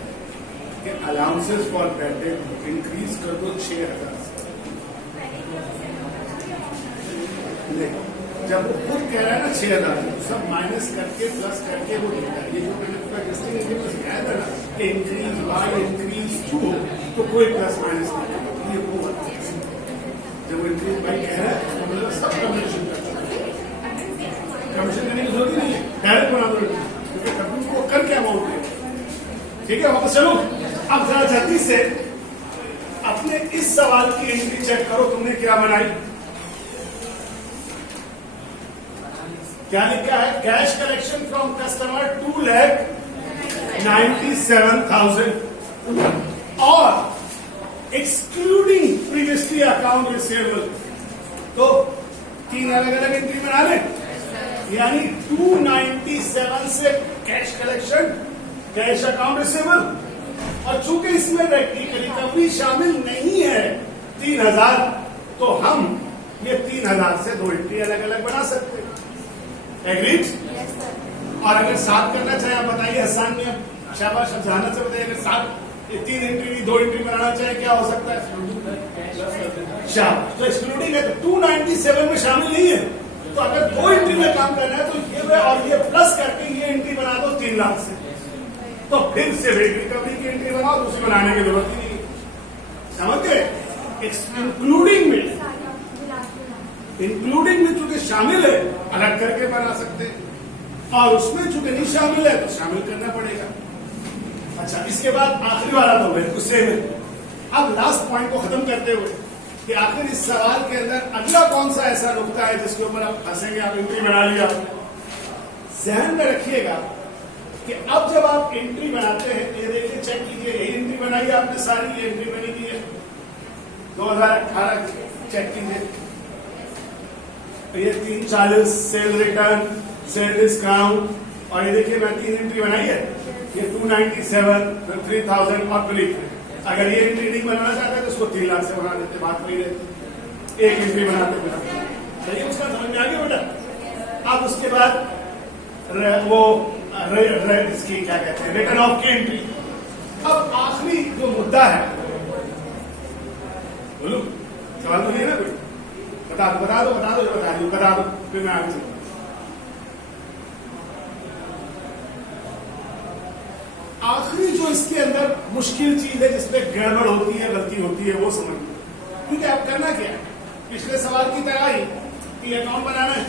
कि allowances for bad debt increase कर दो 6,000 से, जब वो खुद कह रहा है ना 6,000 सब माइनस करके प्लस करके वो देता है। ये जो मैंने पूरा टेस्टिंग सिखाया था ना कि इंक्रीज बाय इंक्रीज टू, तो कोई प्लस माइनस नहीं, ये वो जब वो इंक्रीज बाय कह रहा है तो मतलब सब कमीशन करने की जरूरत नहीं है, डायरेक्ट बना दो क्योंकि कंपनी को कर क्या अमाउंट है। ठीक है, वापस चलो। अब जरा जल्दी से अपने इस सवाल की एंट्री चेक करो, तुमने क्या बनाई। क्या लिखा है? कैश कलेक्शन फ्रॉम कस्टमर 2,97,000 और एक्सक्लूडिंग प्रीवियसली अकाउंट रिसीवेबल। तो 3 अलग अलग एंट्री बना ले, यानी 297 से cash collection, cash account receivable, और चूंकि इसमें रिकवरी शामिल नहीं है 3,000, तो हम ये 3,000 से 2 एंट्री अलग अलग बना सकते हैं। एग्रीड? और अगर 7 करना चाहे आप बताइए, आसान में शाबाश, अब जाना से बताइए। अगर 7 3 एंट्री 2 एंट्री बनाना चाहे क्या हो सकता है? शाबाश। तो एक्सक्लूडिंग है तो 297 में शामिल नहीं है, तो अगर 2 एंट्री में काम करना है तो ये और ये प्लस करके ये एंट्री बना दो 3 लाख से, तो फिर से रिकवरी की एंट्री बनाओ, दूसरी बनाने की जरूरत ही नहीं। समझ गए? इंक्लूडिंग में चूंकि शामिल है अलग करके बना सकते हैं, और उसमें चूंकि नहीं शामिल है तो शामिल करना पड़ेगा। अच्छा, इसके बाद आखिरी वाला तो बिल्कुल सेम है। अब लास्ट पॉइंट को खत्म करते हुए कि आखिर इस सवाल के अंदर अगला कौन सा ऐसा नुकता है जिसके ऊपर आप फंसेंगे। आप एंट्री बना लिया, ध्यान में रखिएगा कि अब जब आप एंट्री बनाते हैं, ये देखिए, चेक कीजिए, यही एंट्री बनाई है आपने सारी, ये एंट्री बनी की है 2018 चेक कीजिए, ये 340 सेल रिटर्न, सेल डिस्काउंट, और ये देखिए मैं 3 एंट्री बनाई है, ये 297, फिर 3000 और बिलीव। अगर ये एंट्री नहीं बनाना चाहता तो उसको 3 लाख से बना देते, बात वही रहती, एक एंट्री बनाते बिना। चलिए, उसका समझ में आ गया बेटा। अब उसके बाद इसकी क्या कहते हैं, रिटर्न ऑफ की एंट्री। अब आखिरी जो मुद्दा है, बोलो, सवाल तो नहीं है ना कोई? बता दो फिर मैं आगे चलूं। आखिरी जो इसके अंदर मुश्किल चीज है, जिसमें गड़बड़ होती है, गलती होती है, वो समझ लो। क्योंकि आप करना क्या है, पिछले सवाल की तरह ही कि अकाउंट बनाना है,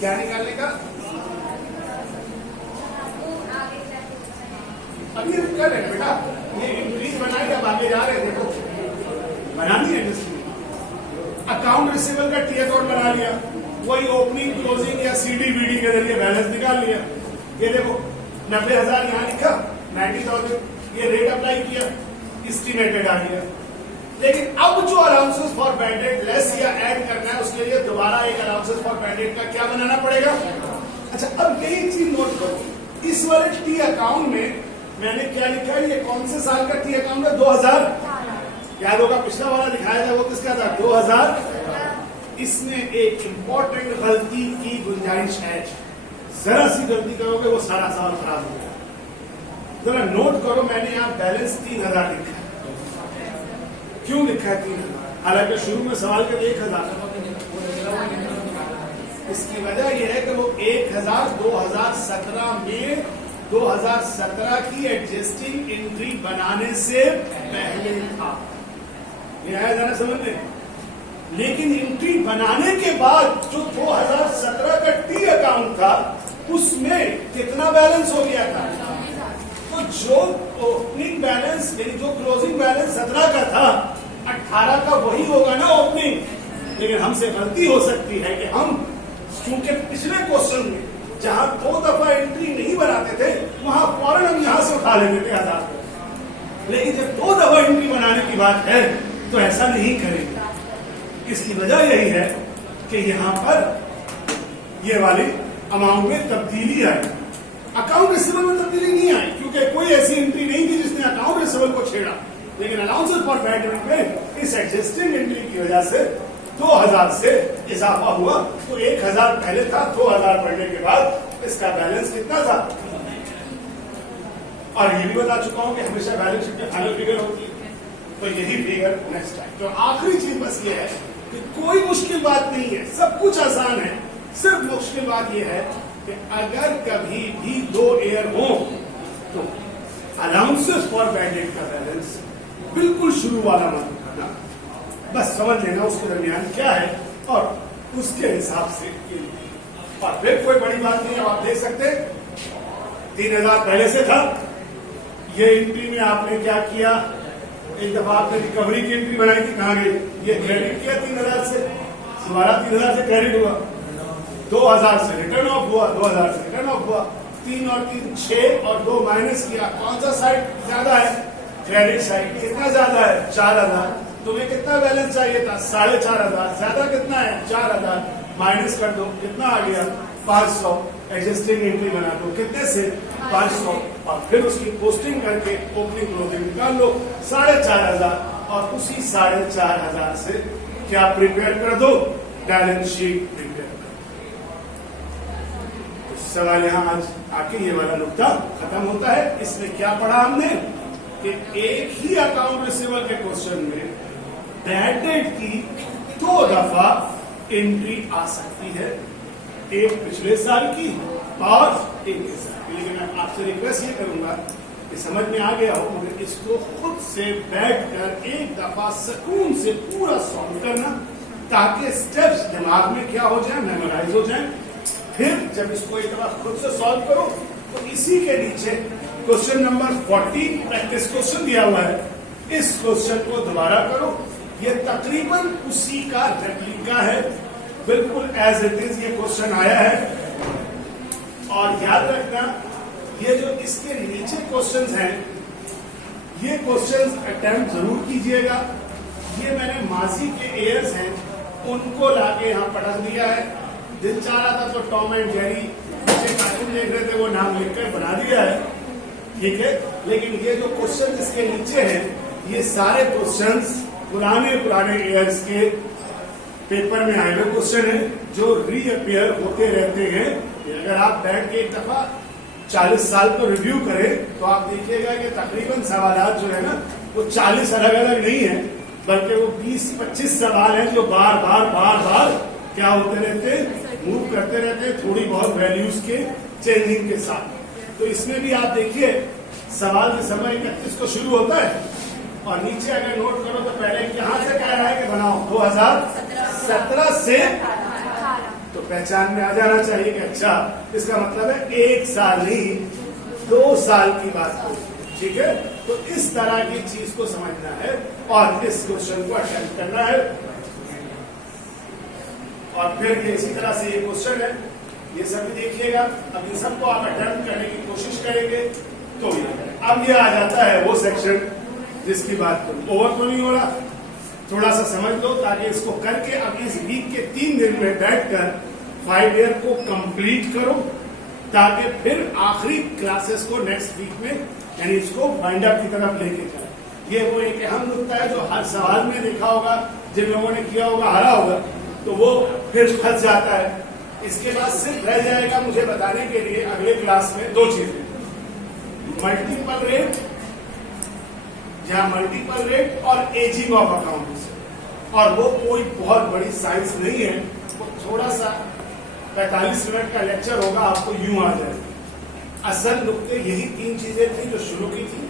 क्या निकालने का, अभी कर रहे हैं बेटा, ये एंट्रीज बनाई, अब आगे जा रहे हैं, देखो बनानी है। अकाउंट रिसीवेबल का टी अकाउंट बना लिया, वही ओपनिंग, क्लोजिंग या सीडी-बीडी के जरिए बैलेंस निकाल लिया। ये देखो 90,000 यहाँ लिखा, 90,000, ये रेट अप्लाई किया, एस्टिमेटेड आ गया। लेकिन अब जो allowances for bad date less या ऐड करना है, उसके लिए दोबारा एक अलाउंसेस फॉर बैड डेट का क्या बनाना पड़ेगा। अच्छा, अब यही चीज नोट करो, इस वाले टी अकाउंट में मैंने क्या लिखा है, ये कौन से साल का टी अकाउंट है, 2000, याद होगा पिछला वाला दिखाया था, वो किसका था, 2000। इसमें एक इंपॉर्टेंट गलती की गुंजाइश है, जरा सी गलती करोगे वो सारा साल खराब हो गया। जरा नोट करो, मैंने यहाँ बैलेंस 3000 लिखा है, क्यों लिखा है 3000, हालांकि शुरू में सवाल के 1000। इसकी वजह यह है कि वो 1000 2017 में 2017 की एडजस्टिंग एंट्री बनाने से पहले था, ये आया जरा समझ में। लेकिन एंट्री बनाने के बाद जो 2017 का टी अकाउंट था, उसमें कितना बैलेंस हो गया था, तो जो ओपनिंग बैलेंस यानी जो क्लोजिंग बैलेंस 17 का था, 18 का वही होगा ना ओपनिंग। लेकिन हमसे गलती हो सकती है कि हम चूंकि पिछले क्वेश्चन में जहां 2 दफा एंट्री नहीं बनाते थे, वहां फौरन हम यहां से उठा लेते थे 1000। लेकिन जब 2 दफा एंट्री बनाने की बात है तो ऐसा नहीं करेंगे। इसकी वजह यही है कि यहां पर ये वाली अमाउंट में तब्दीली आई, अकाउंट रिसीवेबल में तब्दीली नहीं आई, क्योंकि कोई ऐसी एंट्री नहीं थी जिसने अकाउंट रिसीवेबल को छेड़ा। लेकिन अलाउंसेस फॉर बैड डेट में इस एडजस्टिंग एंट्री की वजह से 2000 से इजाफा हुआ, तो 1000 पहले था, 2000 बढ़ने के बाद इसका बैलेंस कितना था। और ये भी बता चुका हूं कि हमेशा बैलेंस शीट में फाइनल फिगर होती है, तो यही फिगर नेक्स्ट टाइम। तो आखिरी चीज बस ये है कि कोई मुश्किल बात नहीं है, सब कुछ आसान है। सिर्फ मुश्किल बात यह है कि अगर कभी भी 2 एयर हो तो अलाउंसेस फॉर बैड डेट का बैलेंस बिल्कुल शुरू वाला मत उठाना, बस समझ लेना उसके दरमियान क्या है और उसके हिसाब से। और फिर कोई बड़ी बात नहीं है, आप देख सकते 3000 पहले से था, ये एंट्री में आपने क्या किया, एक दफा आपने रिकवरी की एंट्री बनाई थी, कहां गई, ये क्रेडिट किया 3000 से, दोबारा 3000 से क्रेडिट हुआ, 2000 से रिटर्न ऑफ हुआ, 2000 से रिटर्न ऑफ हुआ, 3 और 3 6 और 2 माइनस किया। कौन सा साइड ज्यादा है, क्रेडिट साइड। कितना ज्यादा है, 4000। तुम्हें कितना बैलेंस चाहिए था, 4500, ज्यादा कितना है, 4000, माइनस कर दो, कितना आ गया, 500। एडजस्टिंग एंट्री बना दो, कितने से, 500, और फिर उसकी पोस्टिंग करके ओपनिंग क्लोजिंग निकाल लो, 4500, और उसी 4500 से क्या प्रिपेयर कर दो, बैलेंस शीट प्रिपेयर कर दो। तो सवाल यहां आज आके ये वाला नुकता खत्म होता है। इसमें क्या पढ़ा हमने कि एक ही अकाउंट रिसीवेबल के क्वेश्चन में बैड डेट की 2 दफा एंट्री आ सकती है, एक पिछले साल की और एक इस साल की। लेकिन मैं आपसे रिक्वेस्ट ये करूंगा कि समझ में आ गया हो, मगर इसको खुद से बैठकर एक दफा सुकून से पूरा सॉल्व करना, ताकि स्टेप्स दिमाग में क्या हो जाए, मेमोराइज हो जाए। फिर जब इसको एक बार खुद से सॉल्व करो तो इसी के नीचे क्वेश्चन नंबर 40 प्रैक्टिस क्वेश्चन दिया हुआ है, इस क्वेश्चन को दोबारा करो। ये तकरीबन उसी का रेप्लिका है, बिल्कुल एज इट इज ये क्वेश्चन आया है। और याद रखना ये जो इसके नीचे क्वेश्चंस हैं, ये क्वेश्चंस अटेम्प्ट जरूर कीजिएगा। ये मैंने माजी के एयर्स हैं उनको लाके यहाँ पढ़ा दिया है। दिल चाह रहा था तो टॉम एंड जेरी बच्चे कार्टून देख रहे थे वो नाम लिखकर बना दिया है, ठीक है। लेकिन ये जो क्वेश्चन इसके नीचे हैं ये सारे क्वेश्चंस पुराने एयर्स के पेपर में आए हुए क्वेश्चन है जो रीअपियर होते रहते हैं। अगर आप बैठ के एक दफा 40 साल को रिव्यू करें तो आप देखिएगा कि तकरीबन सवाल जो है ना वो 40 अलग अलग नहीं है, बल्कि वो 20-25 सवाल हैं जो बार बार क्या होते रहते हैं, मूव करते रहते हैं, थोड़ी बहुत वैल्यूज के चेंजिंग के साथ। तो इसमें भी आप देखिए सवाल दिसंबर 31 को शुरू होता है और नीचे अगर नोट करो तो पहले कहां से कह रहा है कि बनाओ 2017 से, तो पहचान में आ जाना चाहिए कि अच्छा इसका मतलब है 1 साल नहीं 2 साल की बात हो, ठीक है। तो इस तरह की चीज को समझना है और इस क्वेश्चन को अटेम्प्ट करना है। और फिर ये इसी तरह से ये क्वेश्चन है, ये सभी देखिएगा। अब इन सबको आप अटेम्प्ट करने की कोशिश करेंगे तो अब ये आ जाता है वो सेक्शन जिसकी बात करूं। ओवर तो नहीं हो रहा, थोड़ा सा समझ लो ताकि इसको करके अब इस वीक के 3 दिन में बैठकर 5 ईयर को कंप्लीट करो, ताकि फिर आखिरी क्लासेस को नेक्स्ट वीक में यानी इसको वाइंड अप की तरफ लेके जाए। ये वो एक अहम नुकता है जो हर सवाल में देखा होगा, जिन लोगों ने किया होगा हरा होगा तो वो फिर फंस जाता है। इसके बाद सिर्फ रह जाएगा मुझे बताने के लिए अगले क्लास में 2 चीजें, मल्टीपल रेट या मल्टीपल रेट और एजिंग ऑफ अकाउंट्स। और वो कोई बहुत बड़ी साइंस नहीं है, वो थोड़ा सा 45 मिनट का लेक्चर होगा, आपको यूं आ जाएगा। असल नुकते यही 3 चीजें थी जो शुरू की थी।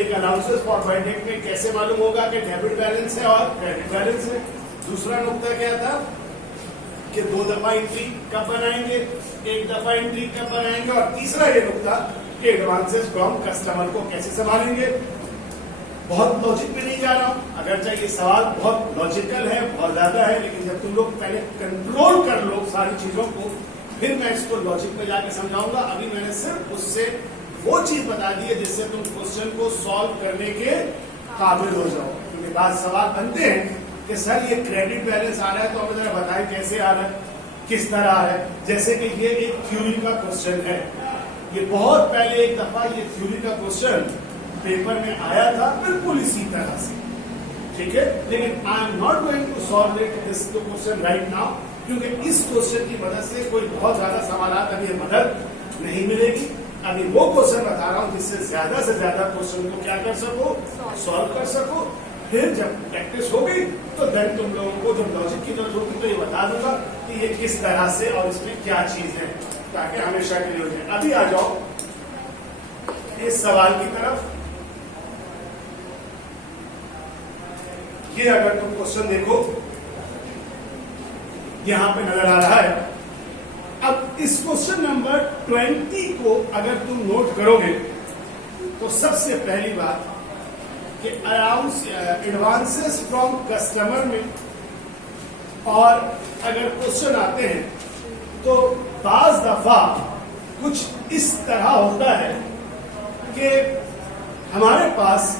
एक अलाउंसेस फॉर बाय डेट में कैसे मालूम होगा कि डेबिट बैलेंस है और क्रेडिट बैलेंस है। दूसरा नुकता क्या था कि 2 दफा एंट्री कब बनाएंगे, 1 दफा एंट्री कब बनाएंगे, और तीसरा ये नुकता कि एडवांसेस फ्रॉम कस्टमर को कैसे संभालेंगे। बहुत लॉजिक में नहीं जा रहा हूं, अगर चाहिए ये सवाल बहुत लॉजिकल है, बहुत ज्यादा है, लेकिन जब तुम लोग पहले कंट्रोल कर लो सारी चीजों को फिर मैं इसको लॉजिक में जाके समझाऊंगा। अभी मैंने सिर्फ उससे वो चीज बता दी है जिससे तुम क्वेश्चन को सॉल्व करने के काबिल हो जाओ। क्योंकि बाद सवाल बनते हैं कि सर ये क्रेडिट बैलेंस आ रहा है तो हमें जरा बताएं कैसे आ रहा है, किस तरह आ रहा है। जैसे कि ये एक थ्योरी का क्वेश्चन है, ये बहुत पहले एक दफा ये थ्योरी का क्वेश्चन पेपर में आया था बिल्कुल इसी तरह से, ठीक है। लेकिन I am not going to solve it this question right now, क्योंकि इस क्वेश्चन की मदद से कोई बहुत ज्यादा सवालात अभी मदद नहीं मिलेगी। अभी वो क्वेश्चन बता रहा हूं जिससे ज्यादा से ज्यादा क्वेश्चन को क्या कर सको, सॉल्व कर सको। फिर जब प्रैक्टिस हो गई तो देन तुम लोगों को जब लॉजिक की जरूरत होगी तो ये बता दूंगा कि ये किस तरह से और इसमें क्या चीज है, ताकि हमेशा के लिए हो जाए। अभी आ जाओ इस सवाल की तरफ। ये अगर तुम क्वेश्चन देखो यहां पे नजर आ रहा है। अब इस क्वेश्चन नंबर 20 को अगर तुम नोट करोगे तो सबसे पहली बात कि एडवांसेस फ्रॉम कस्टमर में, और अगर क्वेश्चन आते हैं तो बाज दफा कुछ इस तरह होता है कि हमारे पास,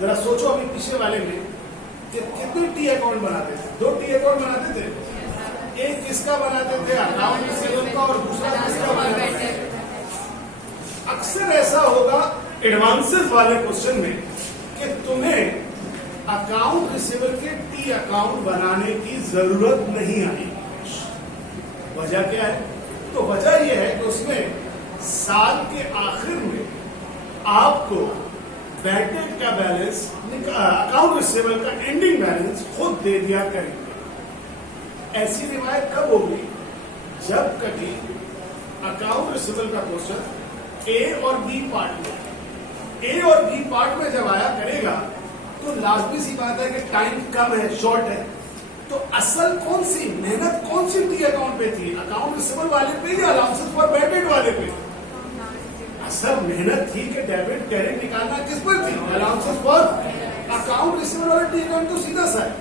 जरा सोचो अभी पीछे वाले में कि कितने टी अकाउंट बनाते थे, 2 टी अकाउंट बनाते थे। एक किसका बनाते थे, अकाउंट रिसीवेबल का, और दूसरा किसका बनाते थे। अक्सर ऐसा होगा एडवांसेस वाले क्वेश्चन में कि तुम्हें अकाउंट रिसीवेबल के टी अकाउंट बनाने की जरूरत नहीं आएगी। वजह क्या है? तो वजह यह है कि उसमें साल के आखिर में आपको बैड डेट का बैलेंस, अकाउंट रिसीवेबल का एंडिंग बैलेंस खुद दे दिया करेंगे। ऐसी रिवायत कब होगी? जब कभी अकाउंट रिसीवेबल का क्वेश्चन ए और बी पार्ट में, ए और बी पार्ट में जब आया करेगा तो लाजमी सी बात है कि टाइम कम है, शॉर्ट है, तो असल कौन सी मेहनत कौन सी टी अकाउंट पे थी, अकाउंट रिसीवेबल वाले पे या अलाउंसेस फॉर बैड डेट वाले पे? असल मेहनत थी कि डेबिट क्रेडिट निकालना किस पर थी, अलाउंसेस फॉर अकाउंट रिसीवेबल वाला टी अकाउंट तो सीधा सा है।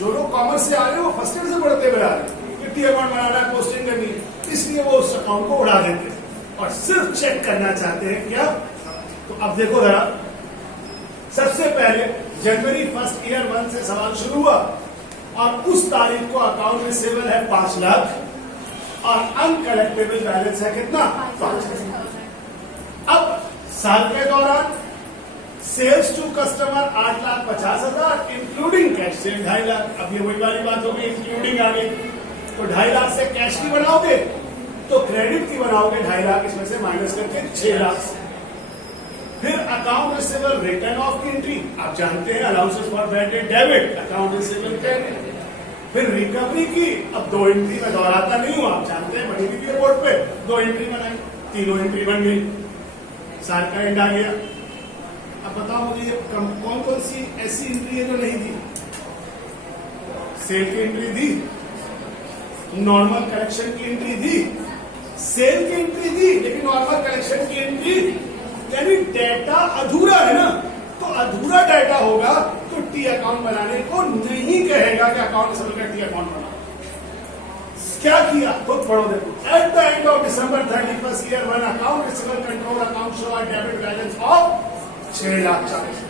जो लोग कॉमर्स से आ रहे हैं वो फर्स्ट ईयर से पढ़ते हुए आ रहे हैं कि टी अकाउंट बनाना है, पोस्टिंग करनी है, इसलिए वो उस अकाउंट को उड़ा देते हैं और सिर्फ चेक करना चाहते हैं क्या। तो अब देखो जरा, सबसे पहले जनवरी 1 ईयर 1 से सवाल शुरू हुआ और उस तारीख को अकाउंट रिसीवेबल है 5 लाख और अनकलेक्टेबल बैलेंस है कितना, 5 लाख। अब साल के दौरान sales to customer 8,50,000 including cash sale 2.5 lakh. अब ये वही वाली बात होगी, इंक्लूडिंग आ गई तो 2.5 लाख से कैश की बनाओगे तो क्रेडिट की बनाओगे 2.5 लाख, इसमें से माइनस करके 6 लाख। फिर अकाउंट रिसीवेबल रिटर्न ऑफ की एंट्री, आप जानते हैं allowances for bad debt debit, account receivable credit. फिर रिकवरी की, अब 2 एंट्री में दोहराता नहीं हूं, आप जानते हैं बड़ी हुई रिपोर्ट पे 2 एंट्री बनाई, 3 एंट्री बन गई, साल का एंड आ गया। अब बताओ मुझे कौन कौन सी ऐसी एंट्री है जो नहीं थी? सेल की एंट्री थी, नॉर्मल कलेक्शन की एंट्री थी, सेल की एंट्री थी लेकिन नॉर्मल कलेक्शन की एंट्री, यानी डेटा अधूरा है ना। तो अधूरा डेटा होगा तो टी अकाउंट बनाने को नहीं कहेगा कि अकाउंट रिसीवेबल का टी अकाउंट बना। क्या किया खुद पढ़ो देखो। At the end of December 31 year 1 account receivable control account show a debit balance of 6,40,000।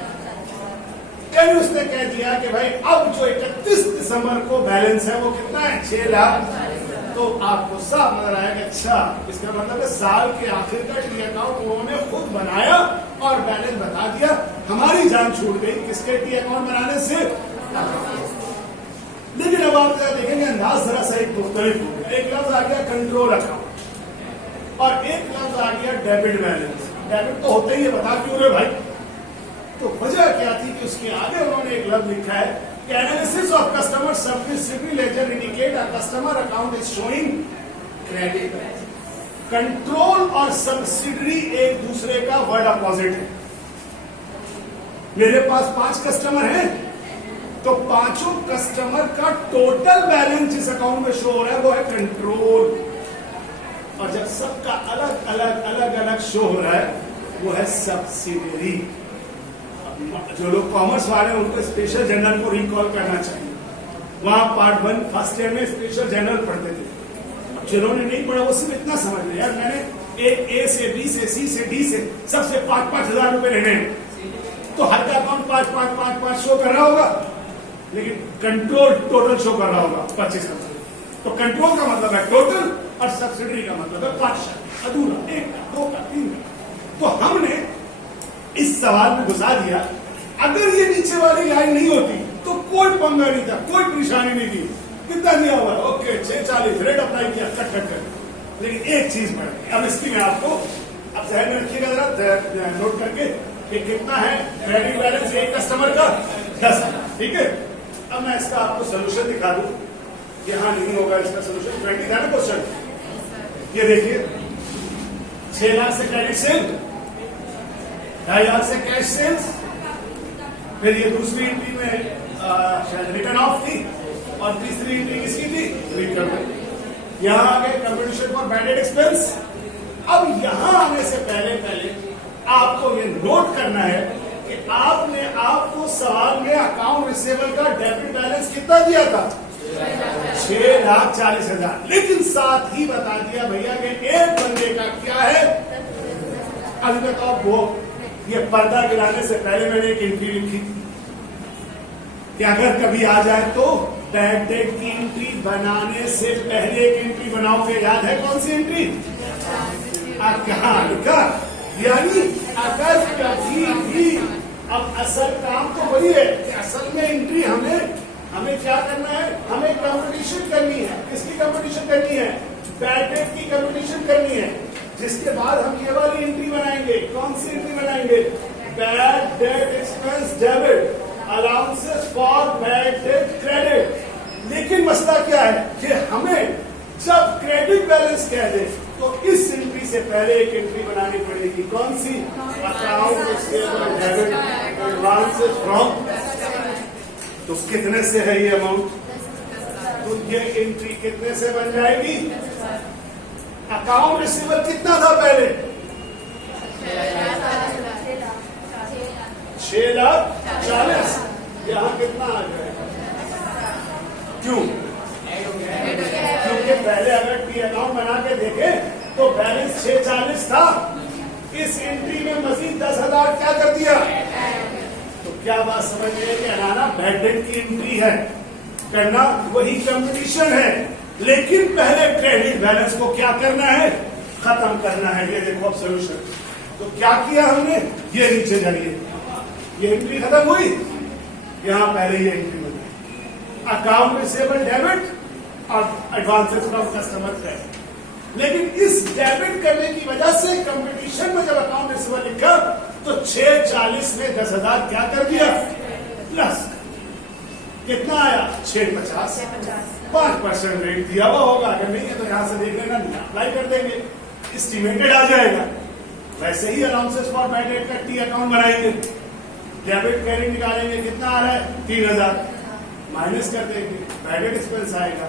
यानी उसने कह दिया कि भाई अब जो 31 दिसंबर को बैलेंस है वो कितना है, 6 लाख। तो आपको साफ नजर आएगा, अच्छा इसका मतलब है साल के आखिर का टी अकाउंट उन्होंने खुद बनाया और बैलेंस बता दिया। हमारी जान छूट गई किसके टी अकाउंट बनाने से। लेकिन अब आप जरा देखेंगे अंदाज जरा सा एक मुख्तलिफ हो गया। एक लफ्ज आ गया कंट्रोल अकाउंट और एक लफ्ज आ गया डेबिट बैलेंस। डेबिट तो होता ही है, बता क्यों रहे भाई? तो वजह क्या थी कि उसके आगे उन्होंने एक लफ्ज लिखा है कि analysis of customer subsidy ledger indicate a customer account is showing credit. Control और सब्सिडरी एक दूसरे का वर्ड अपोजिट है। मेरे पास 5 कस्टमर हैं तो पांचों कस्टमर का टोटल बैलेंस जिस अकाउंट में शो हो रहा है वो है कंट्रोल, और जब सबका अलग अलग अलग अलग शो हो रहा है वो है सब्सिडरी। जो लोग कॉमर्स वाले हैं उनको स्पेशल जनरल को रिकॉल करना चाहिए। वहां पार्ट 1 फर्स्ट ईयर में स्पेशल जनरल पढ़ते थे। अब जिन्होंने नहीं पढ़ा वो सिर्फ इतना समझ लें, यार मैंने ए से बी से सी से डी से सबसे 5-5 हजार रुपए लेने हैं तो हर का अकाउंट 5-5-5-5 शो कर रहा होगा, लेकिन कंट्रोल टोटल शो कर रहा होगा 25,000। तो कंट्रोल का मतलब है टोटल और सब्सिडरी का मतलब है पार्शियल, अधूरा, 1 का 2 का 3 का। तो हमने इस सवाल में घुसा दिया, अगर ये नीचे वाली लाइन नहीं होती तो कोई पंगा नहीं था, कोई परेशानी नहीं थी। कितना दिया हुआ है, ओके 640 रेट अप्लाई किया, कट कट कर। लेकिन एक चीज बढ़ गई, अब इसकी मैं आपको अब जहन में रखिएगा जरा नोट करके कि कितना है क्रेडिट बैलेंस एक कस्टमर का 10, ठीक है। अब मैं इसका आपको सोल्यूशन दिखा दूं, यहां नहीं होगा इसका सोल्यूशन। 20 था ना क्वेश्चन, ये देखिए 6 लाख से क्रेडिट सेल, 2.5 लाख से कैश सेल्स, फिर ये दूसरी एंट्री में शायद रिटर्न ऑफ थी और तीसरी एंट्री किसकी थी, रिकवरी। यहां आ गए competition for bad date expense. अब यहां आने से पहले आपको ये नोट करना है कि आपने आपको सवाल में अकाउंट रिसीवेबल का डेबिट बैलेंस कितना दिया था, 6,40,000, लेकिन साथ ही बता दिया भैया कि एक बंदे का क्या है। अभी बताओ वो ये पर्दा गिराने से पहले मैंने एक एंट्री लिखी थी कि अगर कभी आ जाए तो बैड डेट की एंट्री बनाने से पहले एक एंट्री बनाओगे। याद है कौन सी एंट्री? कहा लिखा, यानी अगर कभी भी, अब असल काम तो वही है कि असल में एंट्री हमें क्या करना है, हमें कंपटीशन करनी है। किसकी कंपटीशन करनी है? बैड डेट की कंपटीशन करनी है। जिसके बाद हम ये वाली एंट्री बनाएंगे। कौन सी एंट्री बनाएंगे? Bad debt expense debit, allowances for bad date credit. लेकिन मसला क्या है कि हमें जब क्रेडिट बैलेंस कह दे तो इस एंट्री से पहले एक एंट्री बनानी पड़ेगी। कौन सी? Account receivable debit allowances from. तो कितने से है ये अमाउंट? तो ये एंट्री कितने से बन जाएगी? अकाउंट रिसीवेबल कितना था पहले? 6,40,000। यहाँ कितना आ जाएगा? क्यों? क्योंकि पहले अगर टी अकाउंट बना के देखे तो बैलेंस 6,40 था। इस एंट्री में मजीद 10,000 क्या कर दिया? तो क्या बात समझ में कि अनाना बैड डेट की एंट्री है, करना वही कंपटीशन है, लेकिन पहले क्रेडिट बैलेंस को क्या करना है? खत्म करना है। ये देखो अब सोल्यूशन। तो क्या किया हमने? ये नीचे जाइए, ये एंट्री खत्म हुई, यहां पहले ये एंट्री बनी, अकाउंट रिसीवेबल डेबिट और एडवांसेस फ्रॉम कस्टमर क्रेडिट। लेकिन इस डेबिट करने की वजह से कंपटीशन में जब अकाउंट रिसीवेबल लिखा तो 6,40 में 10,000 क्या कर दिया? प्लस कितना आया? 6,50। 5% रेट दिया हुआ होगा, अगर नहीं है तो यहां से देख लेना, अप्लाई कर देंगे, एस्टिमेटेड आ जाएगा। वैसे ही अलाउंसेस फॉर बैड डेट का टी अकाउंट बनाएंगे, डेबिट क्रेडिट निकालेंगे, कितना आ रहा है? 3,000 माइनस कर देंगे, बैड डेट एक्सपेंस आएगा,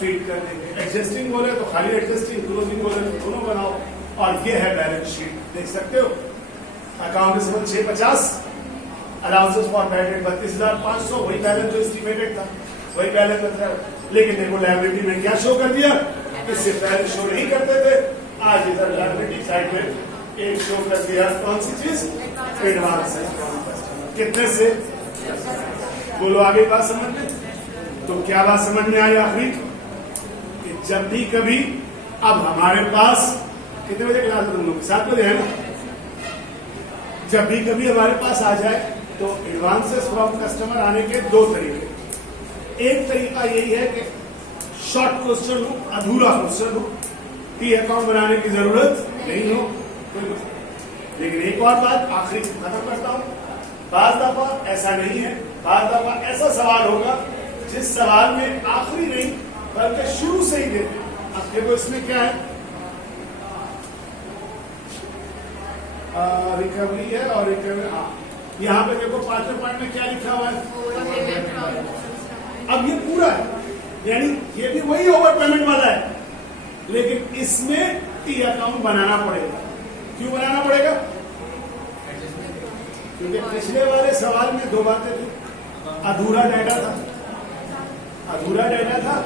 फीड कर देंगे। एडजस्टिंग बोले तो खाली एडजस्टिंग, क्लोजिंग बोले तो दोनों बनाओ, और ये है बैलेंस शीट, देख सकते हो। Account receivable 6,50, allowances for bad date 32,500, वही बैलेंस जो एस्टिमेटेड था, वही बैलेंस बच रहा है। लेकिन देखो लायबिलिटी में क्या शो कर दिया? इससे पहले शो नहीं करते थे, आज इधर लायबिलिटी साइड में एक शो कर दिया। कौन सी चीज? एडवांस। कितने से? बोलो आगे बात समझ में। तो क्या बात समझ में आई आखिरी? कि जब भी कभी अब हमारे पास कितने बजे क्लास है तुम लोग? 7 बजे है ना? जब भी कभी हमारे पास आ जाए तो एडवांसेस फ्रॉम कस्टमर आने के दो तरीके। एक तरीका यही है कि शॉर्ट क्वेश्चन हो, अधूरा क्वेश्चन हो, टी अकाउंट बनाने की जरूरत नहीं हो, कोई मसला। लेकिन एक और बात आखिरी खत्म करता हूं, बाज दफा ऐसा नहीं है, बाज दफा ऐसा सवाल होगा जिस सवाल में आखिरी नहीं बल्कि शुरू से ही देते। अब देखो इसमें क्या है, रिकवरी है और रिकवरी, हाँ यहाँ पे देखो 5वें पॉइंट में क्या लिखा हुआ है? अब ये पूरा है, यानी ये भी वही ओवर पेमेंट वाला है, लेकिन इसमें टी अकाउंट बनाना पड़ेगा। क्यों बनाना पड़ेगा? क्योंकि पिछले वाले सवाल में दो बातें थी, अधूरा डाटा था, अधूरा डाटा था,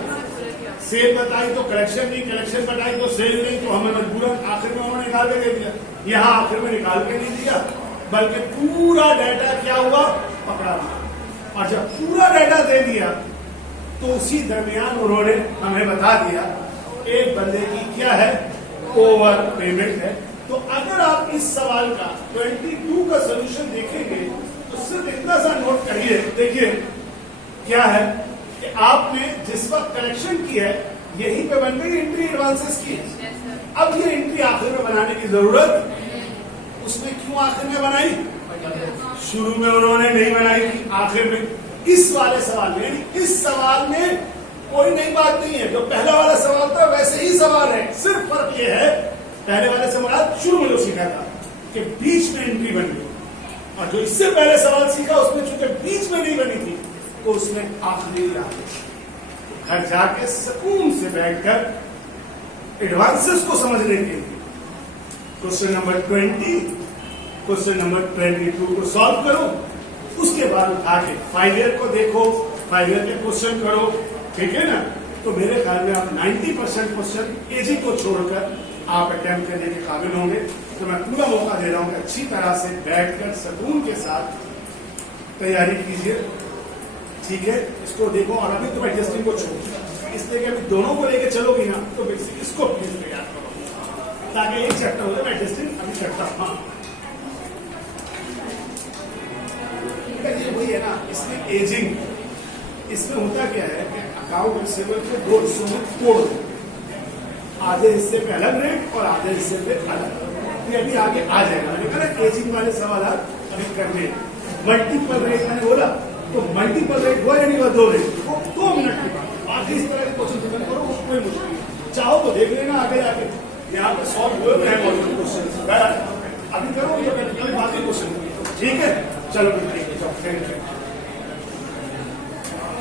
सेल बताई तो कलेक्शन नहीं, कलेक्शन बताई तो सेल नहीं, तो हमें मजबूरन आखिर में उन्होंने निकाल के दे दिया। यहाँ आखिर में निकाल के नहीं दिया, बल्कि पूरा डाटा क्या हुआ? पकड़ा। और जब पूरा डाटा दे दिया तो उसी दरमियान उन्होंने हमें बता दिया एक बंदे की क्या है? ओवर पेमेंट है। तो अगर आप इस सवाल का 22 का सोल्यूशन देखेंगे तो सिर्फ इतना सा नोट करिए, देखिए क्या है कि आपने जिस वक्त कलेक्शन की है यहीं पे बन गई एंट्री एडवांसेस की। अब ये एंट्री आखिर में बनाने की जरूरत, उसने क्यों आखिर में बनाई? शुरू में उन्होंने नहीं बनाई थी, आखिर में। इस वाले सवाल में, यानी इस सवाल में कोई नई बात नहीं है, जो पहला वाला सवाल था वैसे ही सवाल है, सिर्फ फर्क ये है पहले वाले सवाल शुरू में जो सीखा था कि बीच में एंट्री बन गई, और जो इससे पहले सवाल सीखा उसमें चूंकि बीच में नहीं बनी थी तो उसमें आखिरी आ गई। घर जाके सुकून से बैठकर एडवांसेस को समझने के लिए क्वेश्चन नंबर 20, क्वेश्चन नंबर 22 को सॉल्व करो, उसके बाद उठा के 5 ईयर को देखो, 5 ईयर के क्वेश्चन करो, ठीक है ना? तो मेरे ख्याल में आप 90% क्वेश्चन एजी को छोड़कर आप अटेम्प्ट करने के काबिल होंगे। तो मैं पूरा मौका दे रहा हूं कि अच्छी तरह से बैठकर सुकून के साथ तैयारी कीजिए, ठीक है? इसको देखो, और अभी तुम एडजस्टिंग को छोड़ो, इसलिए कि अभी दोनों को लेके चलोगी ना तो बेसिक इसको प्लीज तैयार करो ताकि एक चैप्टर हो जाए। मैं एडजस्टिंग अभी करता हूं। हाँ, ये वही है ना, इसमें एजिंग, इसमें होता क्या है कि अकाउंट रिसीवेबल को दो हिस्सों में तोड़ दो, आधे हिस्से पे अलग रेट और आधे हिस्से पे अलग। ये अभी आगे आ जाएगा। मैंने कहा एजिंग वाले सवाल अभी करने। मल्टीपल रेट मैंने बोला, तो मल्टीपल रेट हुआ या नहीं हुआ? 2 रेट, वो 2 मिनट के बाद आगे इस तरह के क्वेश्चन खत्म करो, वो कोई मुश्किल नहीं। चाहो तो देख लेना आगे जाके, यहाँ पे सॉल्व हुए हैं क्वेश्चन, अभी करो, बाकी क्वेश्चन, ठीक है? चलो ठीक है, थैंक यू।